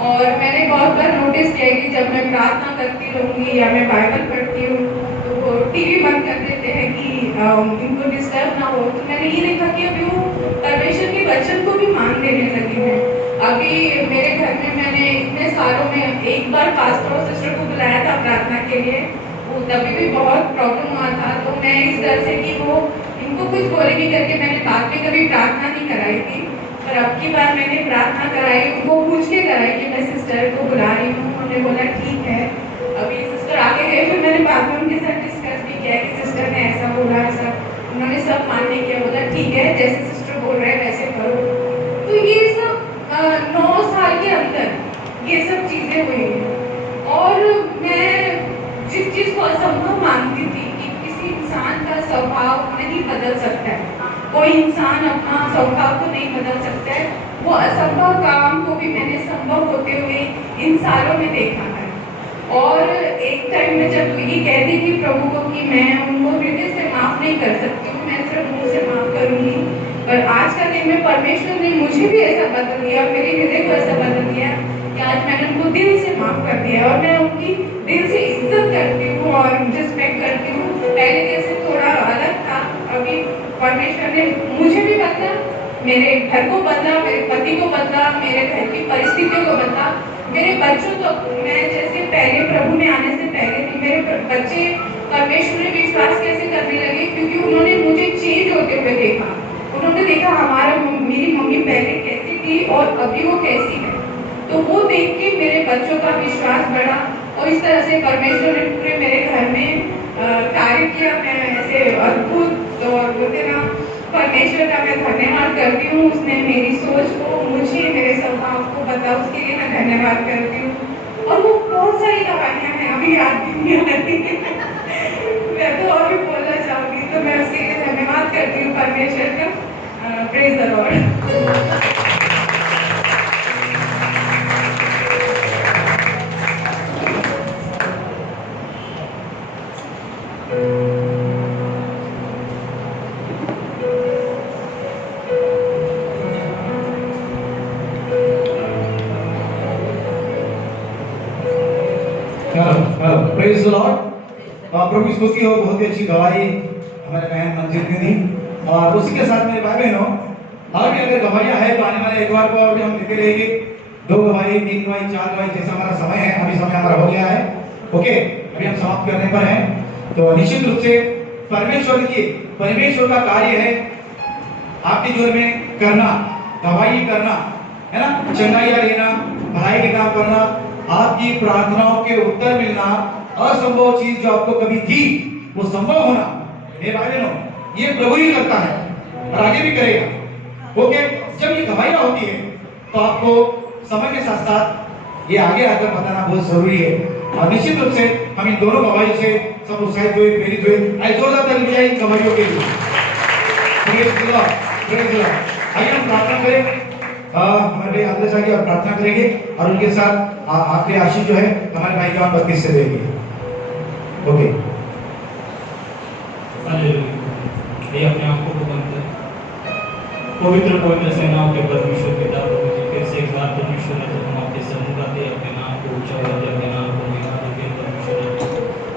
और मैंने बहुत बार नोटिस किया कि जब मैं प्रार्थना करती रहूँगी या मैं बाइबल पढ़ती हूँ तो वो टीवी बंद कर देते हैं कि इनको डिस्टर्ब ना हो। तो मैंने ये देखा कि अभी वो परमेश्वर के वचन को भी मान देने लगे हैं। अभी मेरे घर में मैंने इतने सालों में एक बार पास्टर और सिस्टर को बुलाया था प्रार्थना के लिए, वो तभी भी बहुत प्रॉब्लम हुआ था। तो मैं इस डर से कि वो इनको कुछ बोलेगी करके मैंने बाद में कभी प्रार्थना नहीं कराई थी। पर अब की बार मैंने प्रार्थना कराई, उनको पूछ के कराई कि मैं सिस्टर को बुला रही हूँ। उन्होंने बोला ठीक है। अभी सिस्टर आगे गए, फिर मैंने बाद में उनके साथ डिस्कस भी किया कि सिस्टर ने ऐसा बोला, ऐसा, उन्होंने सब मानने किया, बोला ठीक है जैसे सिस्टर बोल रहे हैं वैसे करो। तो ये सब 9 साल के अंदर ये सब चीजें हुई हैं। और मैं जिस चीज को असंभव मानती थी कि किसी इंसान का स्वभाव नहीं बदल सकता है, कोई इंसान अपना स्वभाव को नहीं बदल सकता है, वो असंभव काम को भी मैंने संभव होते हुए इन सालों में देखा है। और एक टाइम में जब ये कहती थी प्रभु को कि मैं उनको हृदय से माफ नहीं कर सकती हूँ, मैं सिर्फ मुंह से माफ करूंगी। पर आज का दिन में परमेश्वर ने मुझे भी ऐसा बदल दिया, मेरे हृदय को ऐसा बदल दिया कि आज मैंने उनको दिल से माफ कर दिया और मैं उनकी दिल से इज्जत करती हूँ और रिस्पेक्ट करती हूँ। पहले जैसे थोड़ा अलग था, अभी परमेश्वर ने मुझे भी बदला, मेरे घर को बदला, मेरे पति को बदला, मेरे घर की परिस्थितियों को बदला, मेरे बच्चों तो मैं जैसे पहले प्रभु में आने से पहले थी, मेरे बच्चे परमेश्वर में विश्वास कैसे करने लगे क्योंकि उन्होंने मुझे चेंज होते हुए देखा। उन्होंने देखा मेरी मम्मी पहले कैसी थी और अभी वो कैसी है, तो वो देख के मेरे बच्चों का विश्वास बढ़ा और इस तरह से परमेश्वर ने पूरे मेरे घर में कार्य किया। मैं ऐसे अद्भुत और बोलते ना परमेश्वर का मैं धन्यवाद करती हूँ। उसने मेरी सोच को, मुझे मेरे स्वभाव को बता, उसके लिए मैं धन्यवाद करती हूँ। और वो बहुत सारी दवाइयाँ हैं, अभी याद भी नहीं आ रही मैं तो और भी बोलना चाहूँगी, तो मैं उसके लिए धन्यवाद करती हूँ परमेश्वर का। Praise the Lord. Praise the Lord. प्रभु की स्तुति हो। बहुत ही अच्छी गवाही हमारे बहन मंजिल ने दी और उसी के साथ मेरे भाई बहनों, और भी अगर गवाहियां है तो आने वाले एतवार को और भी हम देते रहेंगे। 2 गवाही, 3 गवाही, 4 गवाही, जैसा हमारा समय है, अभी समय हमारा हो गया है। ओके, अभी हम समाप्त करने पर हैं। तो निश्चित रूप से परमेश्वर का कार्य है आपके जीवन में करना, गवाही करना, है ना, चंगाइयां लेना, भलाई के काम करना, आपकी प्रार्थनाओं के उत्तर मिलना, असंभव चीज जो आपको कभी थी वो संभव होना। मेरे भाई बहनों, ये प्रभु ही करता है और आगे भी करेगा। ओके, जब ये गवाहियां होती है तो आपको समय के साथ साथ ये आगे आकर बताना बहुत जरूरी है। और निश्चित रूप से हम इन दोनों गवाही से सब उत्साहित हुए, प्रेरित हुए। आइए जोरदार ताली बजाइए इन गवाहियों के लिए। आइए हम प्रार्थना करें। हमारे भाई आदर्श आगे और प्रार्थना करेंगे और उनके साथ आखिरी आशीष जो है हमारे भाई जवान 32 से देंगे। ओके, अपने आप को बंद कर। पवित्र सेनाओं के परमेश्वर पिता प्रभु जी, फिर से एक बार परमेश्वर है, हम आपके सम्मुख आते अपने नाम को ऊंचा करते, अपने नाम को निकाल के परमेश्वर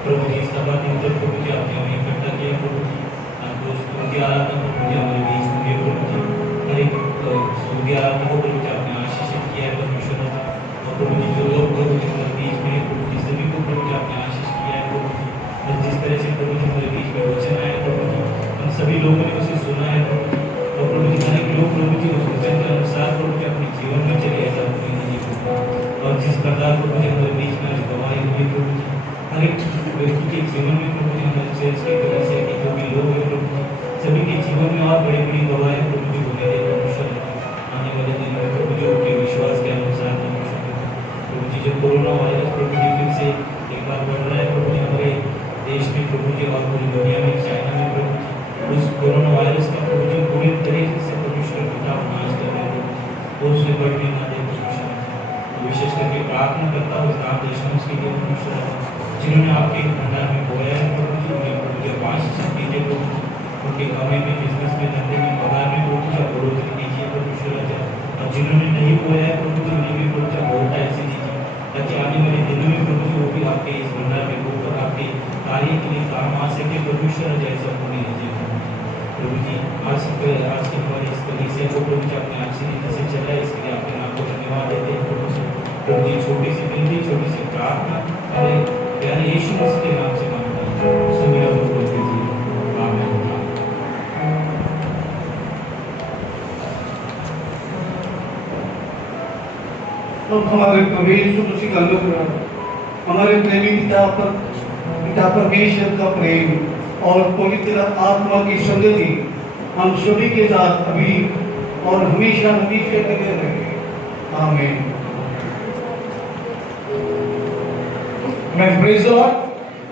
प्रभु जी सभा के अंदर प्रभु जी आपने हमें इकट्ठा किया प्रभु जी। आपको स्तुति आराधना प्रभु जी हमारे बीच में प्रभु जी, हर एक स्तुति आराधना को प्रभु जी आपने आशीषित किया है परमेश्वर। और प्रभु जी जो लोग प्रभु जी हमारे बीच में प्रभु जी सभी को प्रभु जी आपने आशीष किया है प्रभु जी। और जिस तरह से प्रभु जी हमारे बीच में वचन आया प्रभु जी, हम सभी लोगों ने उसे सुना है प्रभु जी। और प्रभु जी हर एक लोग प्रभु जी उस वचन के अनुसार प्रभु जी अपने जीवन में चले, ऐसा प्रभु जी। और जिस प्रकार प्रभु जी हमारे बीच में आज गवाही हुई प्रभु जी, हर एक व्यक्ति के जीवन में प्रभु जी हमारे चर्च की कलीसिया के जो भी लोग हैं प्रभु जी, सभी के जीवन में और बड़ी बड़ी गवाही प्रभु जी होने दे परमेश्वर। आने वाले दिन में प्रभु जी उनके विश्वास के अनुसार प्रभु जी जो कोरोना वायरस प्रभु जी फिर से एक बार बढ़ रहा है प्रभु जी हमारे देश में प्रभु जी और पूरी दुनिया में, चाइना में प्रभु जी, उस कोरोना वायरस का प्रभु जी पूरी तरीके से परमेश्वर पिता नाश कर रहे हैं, उससे बढ़ने ना दे परमेश्वर। विशेष करके प्रार्थना करता हूँ नाम देशवासियों के लिए परमेश्वर, जिन्होंने आपके भंडार में बोया है प्रभु जी, उन्हें प्रभु जी आशीष दीजिए प्रभु जी, उनके कमाई में, बिजनेस में, धंधे में, पगार में प्रभु जी बढ़ोतरी कीजिए परमेश्वर। और जिन्होंने नहीं बोया है प्रभु जी उन्हें भी प्रभु जी बहुत ऐसे दीजिए, ताकि आने वाले दिनों में प्रभु जी वो भी आपके इस भंडार में होकर आपके कार्य के लिए काम आ सके परमेश्वर। जैसा होने दीजिए प्रभु जी। आज के हमारे इस कलीसिया को प्रभु जी अपने अच्छी रीति से चला, इसके लिए आपके नाम को धन्यवाद देते हैं प्रभु जी। प्रभु जी छोटी सी विनती, छोटी सी प्रार्थना और प्यारे यीशु मसीह के नाम से मांगता हूं, सुनिए और बोल दीजिए आमीन। अब हमारे प्रभु यीशु मसीह का अनुग्रह, हमारे प्रेमी पिता परमेश्वर का प्रेम और पवित्र आत्मा की संगति हम सभी के साथ अभी और हमेशा हमेशा लगे रहे। आमीन। Praise the Lord.